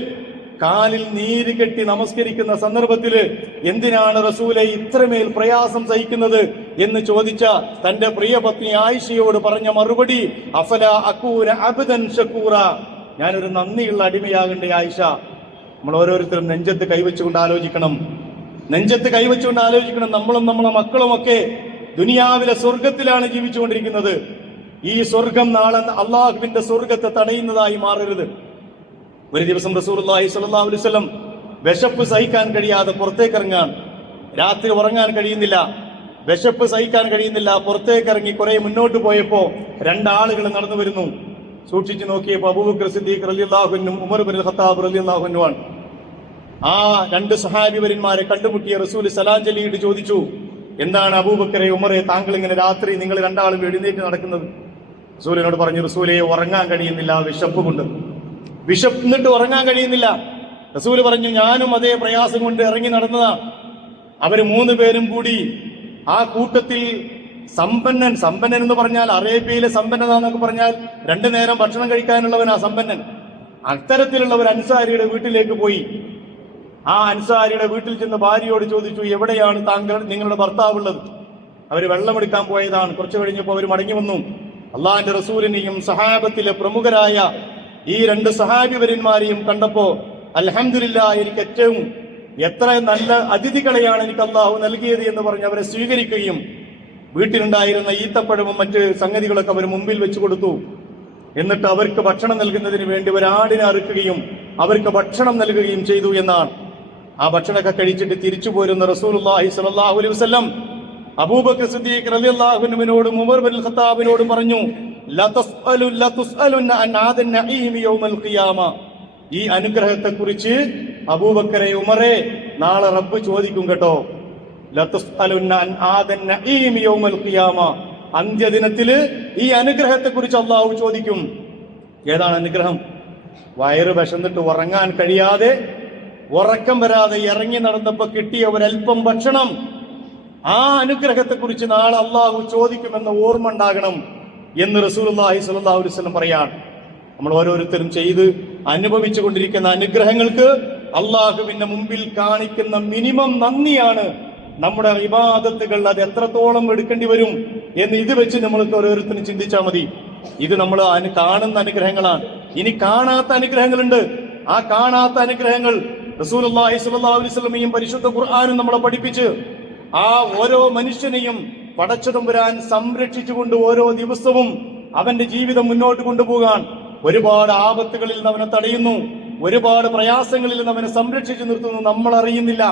കാലിൽ നീര് കെട്ടി നമസ്കരിക്കുന്ന സന്ദർഭത്തില് എന്തിനാണ് റസൂലെ ഇത്രമേൽ പ്രയാസം സഹിക്കുന്നത് എന്ന് ചോദിച്ച തന്റെ പ്രിയപത്നി ആയിഷയോട് പറഞ്ഞ മറുപടി അഫലാ അകൂന അബ്ദൻ ശക്കൂറ. ഞാനൊരു നന്ദിയുള്ള അടിമയാകണ്ടേ ആയിഷ? നമ്മൾ ഓരോരുത്തരും നെഞ്ചത്ത് കൈവച്ചുകൊണ്ട് ആലോചിക്കണം. നമ്മളും നമ്മളെ മക്കളുമൊക്കെ ദുനിയാവിലെ സ്വർഗത്തിലാണ് ജീവിച്ചുകൊണ്ടിരിക്കുന്നത്. ഈ സ്വർഗം നാളെ അള്ളാഹുവിന്റെ സ്വർഗത്തെ തടയുന്നതായി മാറരുത്. ഒരു ദിവസം റസൂലുള്ളാഹി സ്വല്ലല്ലാഹു അലൈഹി വസല്ലം വിശപ്പ് സഹിക്കാൻ കഴിയാതെ പുറത്തേക്ക് ഇറങ്ങാൻ, രാത്രി ഉറങ്ങാൻ കഴിയുന്നില്ല, വിശപ്പ് സഹിക്കാൻ കഴിയുന്നില്ല, പുറത്തേക്ക് ഇറങ്ങി കുറെ മുന്നോട്ട് പോയപ്പോ 2 ആളുകൾ നടന്നു വരുന്നു. സൂക്ഷിച്ചു നോക്കിയപ്പോ അബൂബക്കർ സിദ്ദീഖ് റളിയല്ലാഹു അൻഹും ഉമർ ഇബ്നുൽ ഖത്താബ് റളിയല്ലാഹു അൻഹുമാണ്. ആ 2 സഹാബിവര്യന്മാരെ കണ്ടുമുട്ടിയ റസൂൽ സലാം ചൊല്ലിയിട്ട് ചോദിച്ചു, എന്താണ് അബൂബക്കറെ ഉമറെ താങ്കൾ ഇങ്ങനെ രാത്രി നിങ്ങൾ 2 ആളും എഴുന്നേറ്റ് നടക്കുന്നത്? റസൂലിനോട് പറഞ്ഞു, റസൂലെ ഉറങ്ങാൻ കഴിയുന്നില്ല, വിശപ്പ് കൊണ്ട് വിശന്നിട്ട് ഉറങ്ങാൻ കഴിയുന്നില്ല. റസൂല് പറഞ്ഞു, ഞാനും അതേ പ്രയാസം കൊണ്ട് ഇറങ്ങി നടന്നതാ. അവര് 3 പേരും കൂടി ആ കൂട്ടത്തിൽ സമ്പന്നൻ എന്ന് പറഞ്ഞാൽ അറേബ്യയിലെ സമ്പന്നത എന്നൊക്കെ പറഞ്ഞാൽ 2 നേരം ഭക്ഷണം കഴിക്കാനുള്ളവനാ സമ്പന്നൻ. അത്തരത്തിലുള്ള ഒരു അൻസാരിയുടെ വീട്ടിലേക്ക് പോയി. ആ അൻസാരിയുടെ വീട്ടിൽ ചെന്ന് ഭാര്യയോട് ചോദിച്ചു, എവിടെയാണ് നിങ്ങളുടെ ഭർത്താവ് ഉള്ളത്? അവര് വെള്ളമെടുക്കാൻ പോയതാണ്. കുറച്ചു കഴിഞ്ഞപ്പോൾ അവർ മടങ്ങി വന്നു. അള്ളാഹിന്റെ റസൂലിനെയും സഹാബത്തിലെ പ്രമുഖരായ ഈ 2 സഹാബിവര്യന്മാരെയും കണ്ടപ്പോ അൽഹംദുലില്ലാഹ്, എനിക്ക് ഏറ്റവും എത്ര നല്ല അതിഥികളെയാണ് എനിക്ക് അള്ളാഹു നൽകിയത് എന്ന് പറഞ്ഞ് അവരെ സ്വീകരിക്കുകയും വീട്ടിലുണ്ടായിരുന്ന ഈത്തപ്പഴവും മറ്റ് സംഗതികളൊക്കെ അവർ മുമ്പിൽ വെച്ചു കൊടുത്തു. എന്നിട്ട് അവർക്ക് ഭക്ഷണം നൽകുന്നതിന് വേണ്ടി ഒരു ആടിനെ അറുക്കുകയും അവർക്ക് ഭക്ഷണം നൽകുകയും ചെയ്തു എന്നാണ്. ആ ഭക്ഷണമൊക്കെ കഴിച്ചിട്ട് തിരിച്ചു പോരുന്ന റസൂലുള്ളാഹി സ്വല്ലല്ലാഹു അലൈഹി വസല്ലം അബൂബക്കർ സിദ്ദീഖ് റളിയല്ലാഹു അൻഹുവിനോടും ഉമർ ഇബ്നുൽ ഖത്താബിനോടും പറഞ്ഞു, ഈ അനുഗ്രഹത്തെ കുറിച്ച് അബൂബക്കറെ ഉമറെ നാളെ റബ്ബ് ചോദിക്കും കേട്ടോ. അന്ത്യദിനത്തില് ഈ അനുഗ്രഹത്തെ കുറിച്ച് അള്ളാഹു ചോദിക്കും. ഏതാണ് അനുഗ്രഹം? വയറ് വിശന്നിട്ട് ഉറങ്ങാൻ കഴിയാതെ ഉറക്കം വരാതെ ഇറങ്ങി നടന്നപ്പോ കിട്ടിയ ഒരൽപ്പം ഭക്ഷണം. ആ അനുഗ്രഹത്തെ കുറിച്ച് നാളെ അള്ളാഹു ചോദിക്കുമെന്ന ഓർമ്മ ഉണ്ടാകണം എന്ന് റസൂലുള്ളാഹി സ്വല്ലല്ലാഹു അലൈഹി വസല്ലം പറയാണ്. നമ്മൾ ഓരോരുത്തരും ചെയ്ത് അനുഭവിച്ചു കൊണ്ടിരിക്കുന്ന അനുഗ്രഹങ്ങൾക്ക് അള്ളാഹുവിന്റെ മുമ്പിൽ കാണിക്കുന്ന മിനിമം നന്ദിയാണ് നമ്മുടെ ഇബാദത്തുകൾ. അത് എത്രത്തോളം എടുക്കേണ്ടി വരും എന്ന് ഇത് വെച്ച് നമ്മൾക്ക് ഓരോരുത്തരും ചിന്തിച്ചാൽ മതി. ഇത് നമ്മൾ കാണുന്ന അനുഗ്രഹങ്ങളാണ്. ഇനി കാണാത്ത അനുഗ്രഹങ്ങളുണ്ട്. ആ കാണാത്ത അനുഗ്രഹങ്ങൾ റസൂലുള്ളാഹി സ്വല്ലല്ലാഹു അലൈഹി വസല്ലമയും പരിശുദ്ധ ഖുർആനും നമ്മളെ പഠിപ്പിച്ച് ആ ഓരോ മനുഷ്യനെയും പടച്ചതമ്പുരാൻ സംരക്ഷിച്ചുകൊണ്ട് ഓരോ ദിവസവും അവന്റെ ജീവിതം മുന്നോട്ട് കൊണ്ടുപോകാൻ ഒരുപാട് ആപത്തുകളിൽ നിന്ന് അവനെ തടയുന്നു, ഒരുപാട് പ്രയാസങ്ങളിൽ നിന്ന് അവനെ സംരക്ഷിച്ചു നിർത്തുന്നു. നമ്മൾ അറിയുന്നില്ല.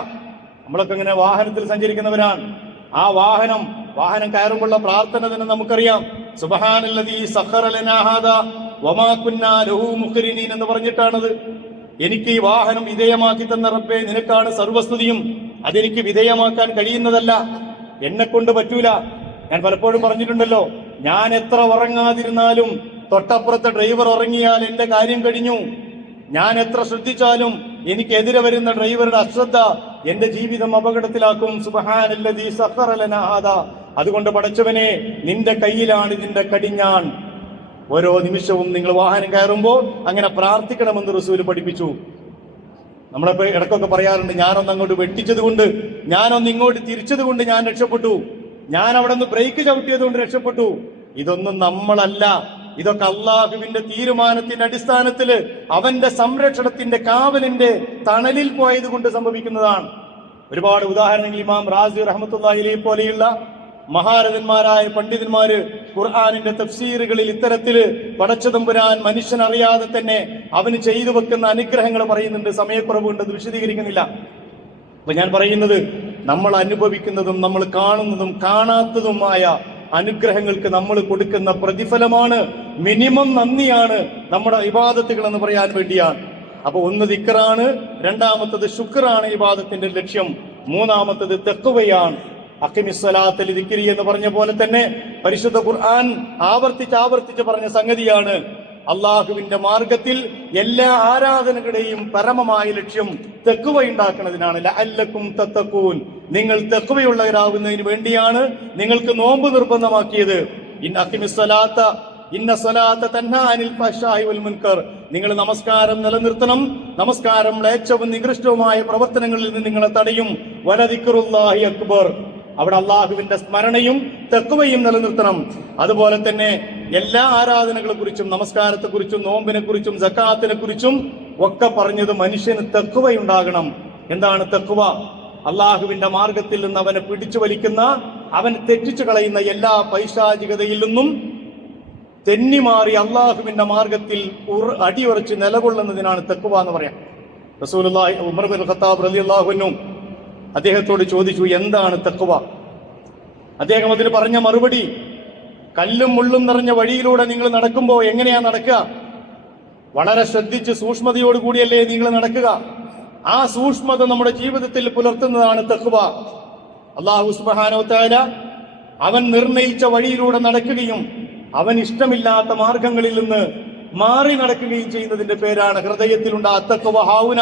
നമ്മളൊക്കെ ഇങ്ങനെ വാഹനത്തിൽ സഞ്ചരിക്കുന്നവരാണ്. ആ വാഹനം കയറുമ്പോഴുള്ള പ്രാർത്ഥന തന്നെ നമുക്കറിയാം. സുബ്ഹാനല്ലദീ സഖറ ലനാ ഹാദാ വമാ കുന്നാ ലഹു മുഖ്രിനീൻ എന്ന് പറഞ്ഞിട്ടാണത്. എനിക്ക് ഈ വാഹനം വിധേയമാക്കി തന്ന റബ്ബേ, നിനക്കാണ് സർവസ്തുതിയും. അതെനിക്ക് വിധേയമാക്കാൻ കഴിയുന്നതല്ല, എന്നെ കൊണ്ട് പറ്റൂല. ഞാൻ പലപ്പോഴും പറഞ്ഞിട്ടുണ്ടല്ലോ, ഞാൻ എത്ര ഉറങ്ങാതിരുന്നാലും തൊട്ടപ്പുറത്തെ ഡ്രൈവർ ഉറങ്ങിയാൽ എന്റെ കാര്യം കഴിഞ്ഞു. ഞാൻ എത്ര ശ്രദ്ധിച്ചാലും എനിക്കെതിരെ വരുന്ന ഡ്രൈവറുടെ അശ്രദ്ധ എന്റെ ജീവിതം അപകടത്തിലാക്കും. സുബ്ഹാനല്ലദീ സഖറ ലനാ ഹാദാ. അതുകൊണ്ട് പടച്ചവനെ, നിന്റെ കയ്യിലാണ് ഇതിന്റെ കടിഞ്ഞാൺ. ഓരോ നിമിഷവും നിങ്ങൾ വാഹനം കയറുമ്പോൾ അങ്ങനെ പ്രാർത്ഥിക്കണമെന്ന് റസൂല് പഠിപ്പിച്ചു. നമ്മളിപ്പോ ഇടക്കൊക്കെ പറയാറുണ്ട്, ഞാനൊന്ന് അങ്ങോട്ട് വെട്ടിച്ചത് കൊണ്ട്, ഞാനൊന്ന് ഇങ്ങോട്ട് തിരിച്ചത് കൊണ്ട് ഞാൻ രക്ഷപ്പെട്ടു, ഞാൻ അവിടെ നിന്ന് ബ്രേക്ക് ചവിട്ടിയത് കൊണ്ട് രക്ഷപ്പെട്ടു. ഇതൊന്നും നമ്മളല്ല. ഇതൊക്കെ അള്ളാഹുവിന്റെ തീരുമാനത്തിന്റെ അടിസ്ഥാനത്തില് അവന്റെ സംരക്ഷണത്തിന്റെ കാവലിന്റെ തണലിൽ പോയത് കൊണ്ട് സംഭവിക്കുന്നതാണ്. ഒരുപാട് ഉദാഹരണങ്ങൾ ഇമാം റാസി റഹ്മത്തുള്ളാഹി അലൈഹി പോലെയുള്ള മഹാരഥന്മാരായ പണ്ഡിതന്മാര് ഖുർആനിന്റെ തഫ്സീറുകളിൽ ഇത്തരത്തില് പടച്ചതമ്പുരാൻ മനുഷ്യനറിയാതെ തന്നെ അവന് ചെയ്തു വെക്കുന്ന അനുഗ്രഹങ്ങൾ പറയുന്നുണ്ട്. സമയക്കുറവുണ്ട്, അത് വിശദീകരിക്കുന്നില്ല. അപ്പൊ ഞാൻ പറയുന്നത്, നമ്മൾ അനുഭവിക്കുന്നതും നമ്മൾ കാണുന്നതും കാണാത്തതുമായ അനുഗ്രഹങ്ങൾക്ക് നമ്മൾ കൊടുക്കുന്ന പ്രതിഫലമാണ്, മിനിമം നന്ദിയാണ് നമ്മുടെ ഇബാദത്തുകൾ എന്ന് പറയാൻ വേണ്ടിയാണ്. അപ്പൊ ഒന്ന് ദിക്റാണ്, രണ്ടാമത്തത് ശുക്റാണ് ഇബാദത്തിന്റെ ലക്ഷ്യം, മൂന്നാമത്തത് തഖ്വയാണ്. അഖിമിസ്സലാത്ത ലിദിക്രി എന്ന് പറഞ്ഞ പോലെ തന്നെ പരിശുദ്ധ ഖുർആൻ ആവർത്തിച്ച് പറഞ്ഞ സംഗതിയാണ്, അള്ളാഹുവിന്റെ മാർഗത്തിൽ എല്ലാ ആരാധനകളുടെയും പരമമായ ലക്ഷ്യം തഖ്വ ഉണ്ടാക്കുന്നതിനാണ്. ലഅല്ലക്കും തത്തഖൂൻ, നിങ്ങൾ തഖ്വയുള്ളവരാകുന്നതിന് വേണ്ടിയാണ് നിങ്ങൾക്ക് നോമ്പ് നിർബന്ധമാക്കിയത്. ഇന്ന സ്വലാത്ത തൻഹാ അനിൽ ഫഹ്ശാഇ വൽ മുൻകർ, നിങ്ങൾ നമസ്കാരം നിലനിർത്തണം, നമസ്കാരം മ്ലേച്ഛവും നികൃഷ്ടവുമായ പ്രവർത്തനങ്ങളിൽ നിന്ന് നിങ്ങളെ തടയും. വലദിക്റുല്ലാഹി അക്ബർ, അവിടെ അള്ളാഹുവിന്റെ സ്മരണയും തഖ്വയും നിലനിർത്തണം. അതുപോലെ തന്നെ എല്ലാ ആരാധനകളെ കുറിച്ചും, നമസ്കാരത്തെ കുറിച്ചും, നോമ്പിനെ കുറിച്ചും, സക്കാത്തിനെ കുറിച്ചും ഒക്കെ പറഞ്ഞത് മനുഷ്യന് തഖ്വയുണ്ടാകണം. എന്താണ് തഖ്വ? അള്ളാഹുവിന്റെ മാർഗത്തിൽ നിന്ന് അവനെ പിടിച്ചു വലിക്കുന്ന, അവൻ തെറ്റിച്ചു കളയുന്ന എല്ലാ പൈശാചികതയിൽ നിന്നും തെന്നിമാറി അള്ളാഹുവിന്റെ മാർഗത്തിൽ അടിയുറച്ച് നിലകൊള്ളുന്നതിനാണ് തഖ്വ എന്ന് പറയാം. റസൂലുള്ളാഹി ഉമർ ബിൻ ഖത്താബ് റളിയല്ലാഹു അൻഹു അദ്ദേഹത്തോട് ചോദിച്ചു, എന്താണ് തഖ്വ? അദ്ദേഹം അതിന് പറഞ്ഞ മറുപടി, കല്ലും മുള്ളും നിറഞ്ഞ വഴിയിലൂടെ നിങ്ങൾ നടക്കുമ്പോൾ എങ്ങനെയാ നടക്കുക? വളരെ ശ്രദ്ധിച്ച് സൂക്ഷ്മതയോടുകൂടിയല്ലേ നിങ്ങൾ നടക്കുക. ആ സൂക്ഷ്മത നമ്മുടെ ജീവിതത്തിൽ പുലർത്തുന്നതാണ് തഖ്വ. അല്ലാഹു സുബ്ഹാനഹു വ തആല അവൻ നിർണയിച്ച വഴിയിലൂടെ നടക്കുകയും അവൻ ഇഷ്ടമില്ലാത്ത മാർഗങ്ങളിൽ നിന്ന് മാറി നടക്കുകയും ചെയ്യുന്നതിന്റെ പേരാണ് ഹൃദയത്തിലുണ്ട് അത്തഖ്വ ഹാവുന.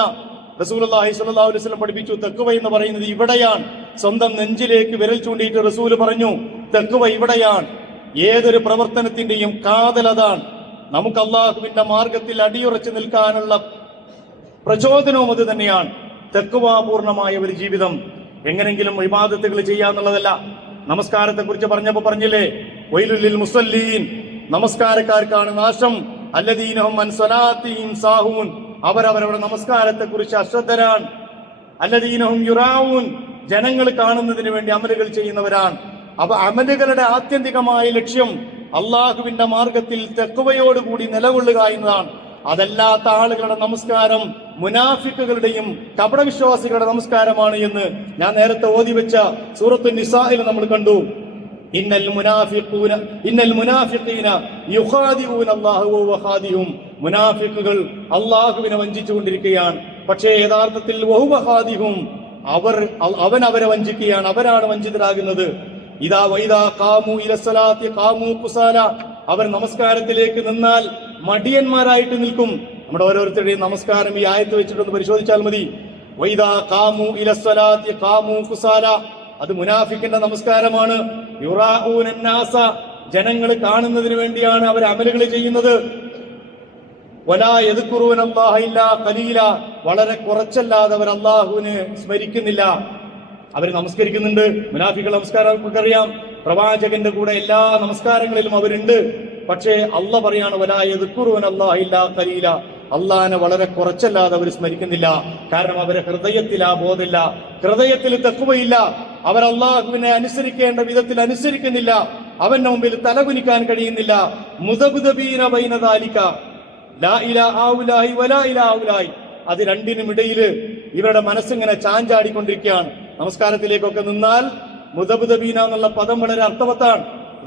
റസൂലുള്ളാഹി സ്വല്ലല്ലാഹു അലൈഹി വസല്ലം പഠിപ്പിച്ചു, തഖ്വ എന്ന് പറയുന്നത് ഇവിടെയാണ്. സ്വന്തം നെഞ്ചിലേക്ക് വിരൽ ചൂണ്ടിയിട്ട് റസൂല് പറഞ്ഞു, തഖ്വ ഇവിടെയാണ്. ഏതൊരു പ്രവർത്തനത്തിന്റെയും കാതൽ അതാണ്. നമുക്ക് അള്ളാഹുവിന്റെ മാർഗത്തിൽ അടിയുറച്ചു നിൽക്കാനുള്ള പ്രചോദനവും അത് തന്നെയാണ്. തഖ്വാപൂർണമായ ഒരു ജീവിതം. എങ്ങനെങ്കിലും ഇബാദത്തുകൾ ചെയ്യാന്നുള്ളതല്ല. നമസ്കാരത്തെ കുറിച്ച് പറഞ്ഞപ്പോ പറഞ്ഞില്ലേ, വൈലുൽ മുസല്ലീൻ, നമസ്കാരക്കാർക്കാണ് നാശം. അല്ലദീനഹും അൻ സ്വലാത്തിഹിം സാഹൂൻ, അവരവരുടെ നമസ്കാരത്തെ കുറിച്ച് അശ്രദ്ധരാണ്. അല്ലദീനഹും യുറാഊൻ, ജനങ്ങൾ കാണുന്നതിന് വേണ്ടി അമലുകൾ ചെയ്യുന്നവരാണ്. അപ്പൊ അമലുകളുടെ ആത്യന്തികമായ ലക്ഷ്യം അള്ളാഹുവിന്റെ മാർഗത്തിൽ തഖ്വയോടുകൂടി നിലകൊള്ളുക എന്നതാണ്. അതല്ലാത്ത ആളുകളുടെ നമസ്കാരം മുനാഫിക്കുകളുടെയും കപടവിശ്വാസികളുടെ നമസ്കാരമാണ് എന്ന് ഞാൻ നേരത്തെ ഓതി വെച്ച സൂറത്തു നിസായിൽ നമ്മൾ കണ്ടു. ഇന്നൽ മുനാഫിഖീന യുഖാദിഊന അല്ലാഹു വഹുവ ഖാദിഉം, മുനാഫിക്കുകൾ അള്ളാഹുവിനെ വഞ്ചിച്ചുകൊണ്ടിരിക്കുകയാണ്. പക്ഷേ യഥാർത്ഥത്തിൽ വഹുവ ഖാദിഉം, അവൻ അവരെ വഞ്ചിക്കുകയാണ്, അവരാണ് വഞ്ചിതരാകുന്നത്. ഇദാ വൈദാ ഖാമു ഇലസ്സലാത്തി ഖാമു കുസാല, അവർ നമസ്കാരത്തിലേക്ക് നിന്നാൽ മടിയന്മാരായിട്ട് നിൽക്കും. നമ്മുടെ ഓരോരുത്തരുടെയും നമസ്കാരം ഈ ആയത്ത് വെച്ചിട്ടൊന്ന് പരിശോധിച്ചാൽ മതി. വൈദാ ഖാമു ഇലസ്സലാത്തി ഖാമു കുസാല, അത് മുനാഫിക്കിന്റെ നമസ്കാരമാണ്. യുറാഊന നാസ, ജനങ്ങൾ കാണുന്നതിന് വേണ്ടിയാണ് അവർ അമലുകൾ ചെയ്യുന്നത്. വലാ യദ്കുറൂന അല്ലാഹ ഇല്ലാ ഖലീല, വളരെ കുറച്ചല്ലാതെ അവർ അല്ലാഹുവിനെ സ്മരിക്കുന്നില്ല. അവർ നമസ്കരിക്കുന്നുണ്ട്, മുനാഫികൾ നമസ്കാരം നമുക്കറിയാം. പ്രവാചകന്റെ കൂടെ എല്ലാ നമസ്കാരങ്ങളിലും അവരുണ്ട്. പക്ഷേ അല്ല പറയാണ്, വലാ യദ്കുറൂന അല്ലാഹ ഇല്ലാ ഖലീല, അള്ളാഹിനെ വളരെ കുറച്ചല്ലാതെ അവർ സ്മരിക്കുന്നില്ല. കാരണം അവരെ ഹൃദയത്തിൽ ആ ബോധമില്ല, ഹൃദയത്തിൽ തഖ്വയില്ല. അവർ അള്ളാഹുവിനെ അനുസരിക്കേണ്ട വിധത്തിൽ അനുസരിക്കുന്നില്ല, അവന്റെ മുമ്പിൽ തലകുനിക്കാൻ കഴിയുന്നില്ല. മുദബ്ദബീന ബൈന ദാലിക, ലാ ഇലാഹ ഹൗലായി വലാ ഇലാഹ ഹൗലായി, അത് രണ്ടിനും ഇടയിൽ ഇവരുടെ മനസ്സിങ്ങനെ ചാഞ്ചാടിക്കൊണ്ടിരിക്കുകയാണ്. നമസ്കാരത്തിലേക്കൊക്കെ നിന്നാൽ മുദബ്ദബീന എന്നുള്ള പദം വളരെ അർത്ഥവത്താണ്.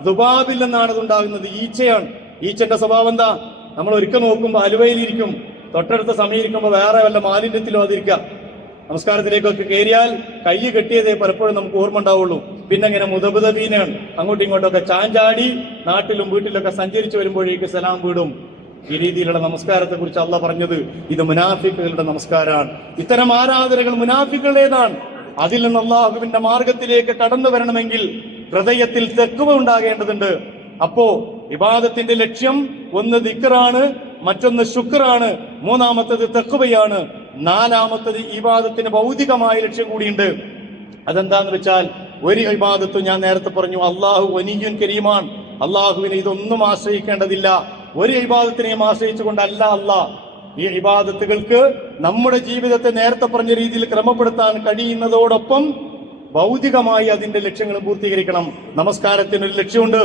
ദുബാബിൽ നിന്നാണ് അത് ഉണ്ടാകുന്നത്, ഈച്ചയാണ്. ഈച്ചന്റെ സ്വഭാവം എന്താ? നമ്മൾ ഒരിക്കൽ നോക്കുമ്പോൾ അലുവയിലിരിക്കും, തൊട്ടടുത്ത സമയം ഇരിക്കുമ്പോൾ വേറെ വല്ല മാലിന്യത്തിലോ അതിരിക്കുക. നമസ്കാരത്തിലേക്കൊക്കെ കയറിയാൽ കൈ കെട്ടിയതേ പലപ്പോഴും നമുക്ക് ഓർമ്മ ഉണ്ടാവുള്ളൂ. പിന്നെ ഇങ്ങനെ മുദബ്ദബീനാണ്, അങ്ങോട്ടും ഇങ്ങോട്ടൊക്കെ ചാഞ്ചാടി നാട്ടിലും വീട്ടിലൊക്കെ സഞ്ചരിച്ചു വരുമ്പോഴേക്ക് സലാം വീടും. ഈ രീതിയിലുള്ള നമസ്കാരത്തെ കുറിച്ച് അള്ളാഹ് പറഞ്ഞത് ഇത് മുനാഫിക്കുകളുടെ നമസ്കാരമാണ്. ഇത്തരം ആരാധനകൾ മുനാഫിക്കുകളുടേതാണ്. അതിൽ നിന്ന് അള്ളാഹുവിന്റെ മാർഗത്തിലേക്ക് കടന്നു വരണമെങ്കിൽ ഹൃദയത്തിൽ തഖ്വ ഉണ്ടാകേണ്ടതുണ്ട്. അപ്പോ ഇബാദത്തിന്റെ ലക്ഷ്യം ഒന്ന് ദിക്റാണ്, മറ്റൊന്ന് ശുക്റാണ്, മൂന്നാമത്തത് തഖ്വയാണ്, നാലാമത്തത് ഇബാദത്തിന് ഭൗതികമായ ലക്ഷ്യം കൂടിയുണ്ട്. അതെന്താന്ന് വെച്ചാൽ, ഒരു ഇബാദത്തും ഞാൻ നേരത്തെ പറഞ്ഞു, അള്ളാഹു വനിയ്യുൻ കരീമാണ്. അള്ളാഹുവിനെ ഇതൊന്നും ആശ്രയിക്കേണ്ടതില്ല. ഒരു ഇബാദത്തിനെയും ആശ്രയിച്ചുകൊണ്ടല്ല അള്ളാഹ്. ഈ ഇബാദത്തുകൾക്ക് നമ്മുടെ ജീവിതത്തെ നേരത്തെ പറഞ്ഞ രീതിയിൽ ക്രമപ്പെടുത്താൻ കഴിയുന്നതോടൊപ്പം ഭൗതികമായി അതിന്റെ ലക്ഷ്യങ്ങൾ പൂർത്തീകരിക്കണം. നമസ്കാരത്തിനൊരു ലക്ഷ്യമുണ്ട്.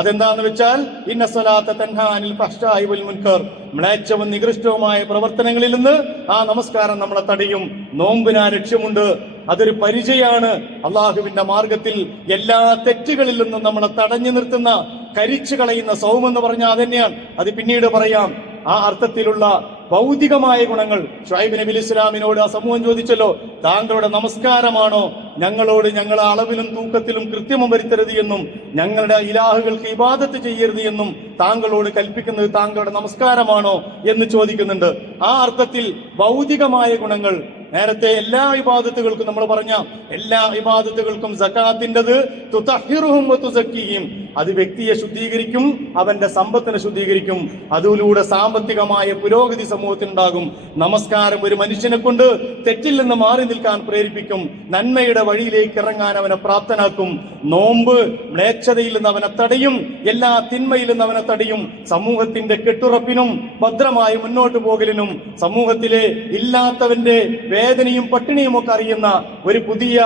അതെന്താന്ന് വെച്ചാൽ ഇന്ന സ്വലാത്ത തൻഹാ അനിൽ ഫഹ്ശാഇ വൽ മുൻകർ, മ്ലേച്ഛവും നികൃഷ്ടവുമായ പ്രവർത്തനങ്ങളിൽ നിന്ന് ആ നമസ്കാരം നമ്മളെ തടയും. നോമ്പിന് ആ ലക്ഷ്യമുണ്ട്. അതൊരു പരിചയാണ്. അള്ളാഹുവിന്റെ മാർഗത്തിൽ എല്ലാ തെറ്റുകളിൽ നിന്നും നമ്മളെ തടഞ്ഞു നിർത്തുന്ന, കരിച്ചു കളയുന്ന സൗമെന്ന് പറഞ്ഞാൽ അതന്നെയാണ്. അത് പിന്നീട് പറയാം. ആ അർത്ഥത്തിലുള്ള ഭൗതികമായ ഗുണങ്ങൾ. ഷുഐബ് നബി ഇസ്ലാമിനോട് ആ സമൂഹം ചോദിച്ചല്ലോ, താങ്കളുടെ നമസ്കാരമാണോ ഞങ്ങളോട് ഞങ്ങളെ അളവിലും തൂക്കത്തിലും കൃത്രിമം വരുത്തരുത് എന്നും ഞങ്ങളുടെ ഇലാഹുകൾക്ക് ഇബാദത്ത് ചെയ്യരുത് എന്നും താങ്കളോട് കൽപ്പിക്കുന്നത് താങ്കളുടെ നമസ്കാരമാണോ എന്ന് ചോദിക്കുന്നുണ്ട്. ആ അർത്ഥത്തിൽ ഭൗതികമായ ഗുണങ്ങൾ. നേരത്തെ എല്ലാ ഇബാദത്തുകൾക്കും നമ്മൾ പറഞ്ഞ എല്ലാ ഇബാദത്തുകൾക്കും സകാത്തിൻ്റെത് തുതഹിറുഹും വതുസക്കിഹിം, അത് വ്യക്തിയെ ശുദ്ധീകരിക്കും, അവന്റെ സമ്പത്തിനെ ശുദ്ധീകരിക്കും. അതിലൂടെ സാമ്പത്തികമായ പുരോഗതി സമൂഹത്തിനുണ്ടാകും. നമസ്കാരം ഒരു മനുഷ്യനെ കൊണ്ട് തെറ്റിൽ നിന്ന് മാറി നിൽക്കാൻ പ്രേരിപ്പിക്കും, നന്മയുടെ വഴിയിലേക്ക് ഇറങ്ങാൻ അവനെ പ്രാപ്തനാക്കും. നോമ്പ് മ്ലേച്ഛതയിൽ നിന്ന് അവനെ തടയും, എല്ലാ തിന്മയിൽ നിന്ന് അവനെ തടയും. സമൂഹത്തിന്റെ കെട്ടുറപ്പിനും ഭദ്രമായി മുന്നോട്ട് പോകലിനും സമൂഹത്തിലെ ഇല്ലാത്തവന്റെ വേദനയും പട്ടിണിയും ഒക്കെ അറിയുന്ന ഒരു പുതിയ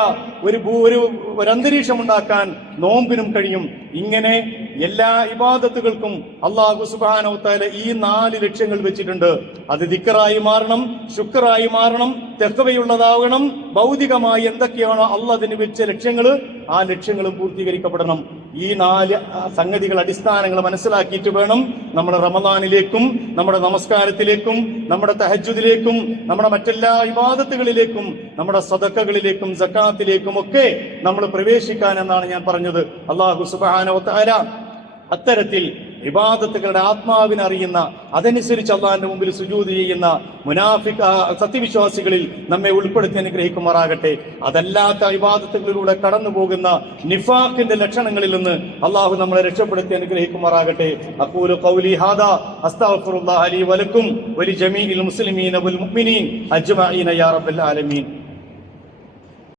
ഒരു അന്തരീക്ഷം ഉണ്ടാക്കാൻ നോമ്പിനും കഴിയും. ഇങ്ങനെ എല്ലാ ഇബാദത്തുകൾക്കും അല്ലാഹു സുബ്ഹാനഹു വ തആല ഈ 4 ലക്ഷ്യങ്ങൾ വെച്ചിട്ടുണ്ട്. അത് ദിക്റായി മാറണം, ശുക്റായി മാറണം, തഖ്വയുള്ളതാവണം. ഭൗതികമായി എന്തൊക്കെയാണോ അല്ലാഹ് അതിന് വെച്ച ലക്ഷ്യങ്ങൾ, ആ ലക്ഷ്യങ്ങളും പൂർത്തീകരിക്കപ്പെടണം. ഈ 4 സംഗതികൾ, അടിസ്ഥാനങ്ങൾ മനസ്സിലാക്കിയിട്ട് വേണം നമ്മുടെ റമദാനിലേക്കും നമ്മുടെ നമസ്കാരത്തിലേക്കും നമ്മുടെ തഹജ്ജുദിലേക്കും നമ്മുടെ മറ്റെല്ലാ ഇബാദത്തുകളിലേക്കും നമ്മുടെ സദഖകളിലേക്കും സക്കാത്തിലേക്കും ഒക്കെ നമ്മൾ പ്രവേശിക്കാൻ എന്നാണ് ഞാൻ പറഞ്ഞത്. അല്ലാഹു സുബ്ഹാനഹു വ തആല അത്തരത്തിൽ ഇബാദത്തുകളുടെ ആത്മാവിനറിയുന്ന, അതനുസരിച്ച് അള്ളാഹിന്റെ മുമ്പിൽ സുജൂദ് ചെയ്യുന്ന സത്യവിശ്വാസികളിൽ നമ്മെ ഉൾപ്പെടുത്തി അനുഗ്രഹിക്കുമാറാകട്ടെ. അതല്ലാത്ത ഇബാദത്തുകളിലൂടെ കടന്നു പോകുന്ന നിഫാഖിന്റെ ലക്ഷണങ്ങളിൽ നിന്ന് അള്ളാഹു നമ്മളെ രക്ഷപ്പെടുത്തി അനുഗ്രഹിക്കുമാറാകട്ടെ. അഖൂലു ഖൗലി ഹാദാ അസ്തഗ്ഫിറുല്ലാഹ ലി വലക്കും വലി ജമീഇൽ മുസ്ലിമീന വൽ മുഅ്മിനീൻ അജ്മഈന യാ റബ്ബൽ ആലമീൻ.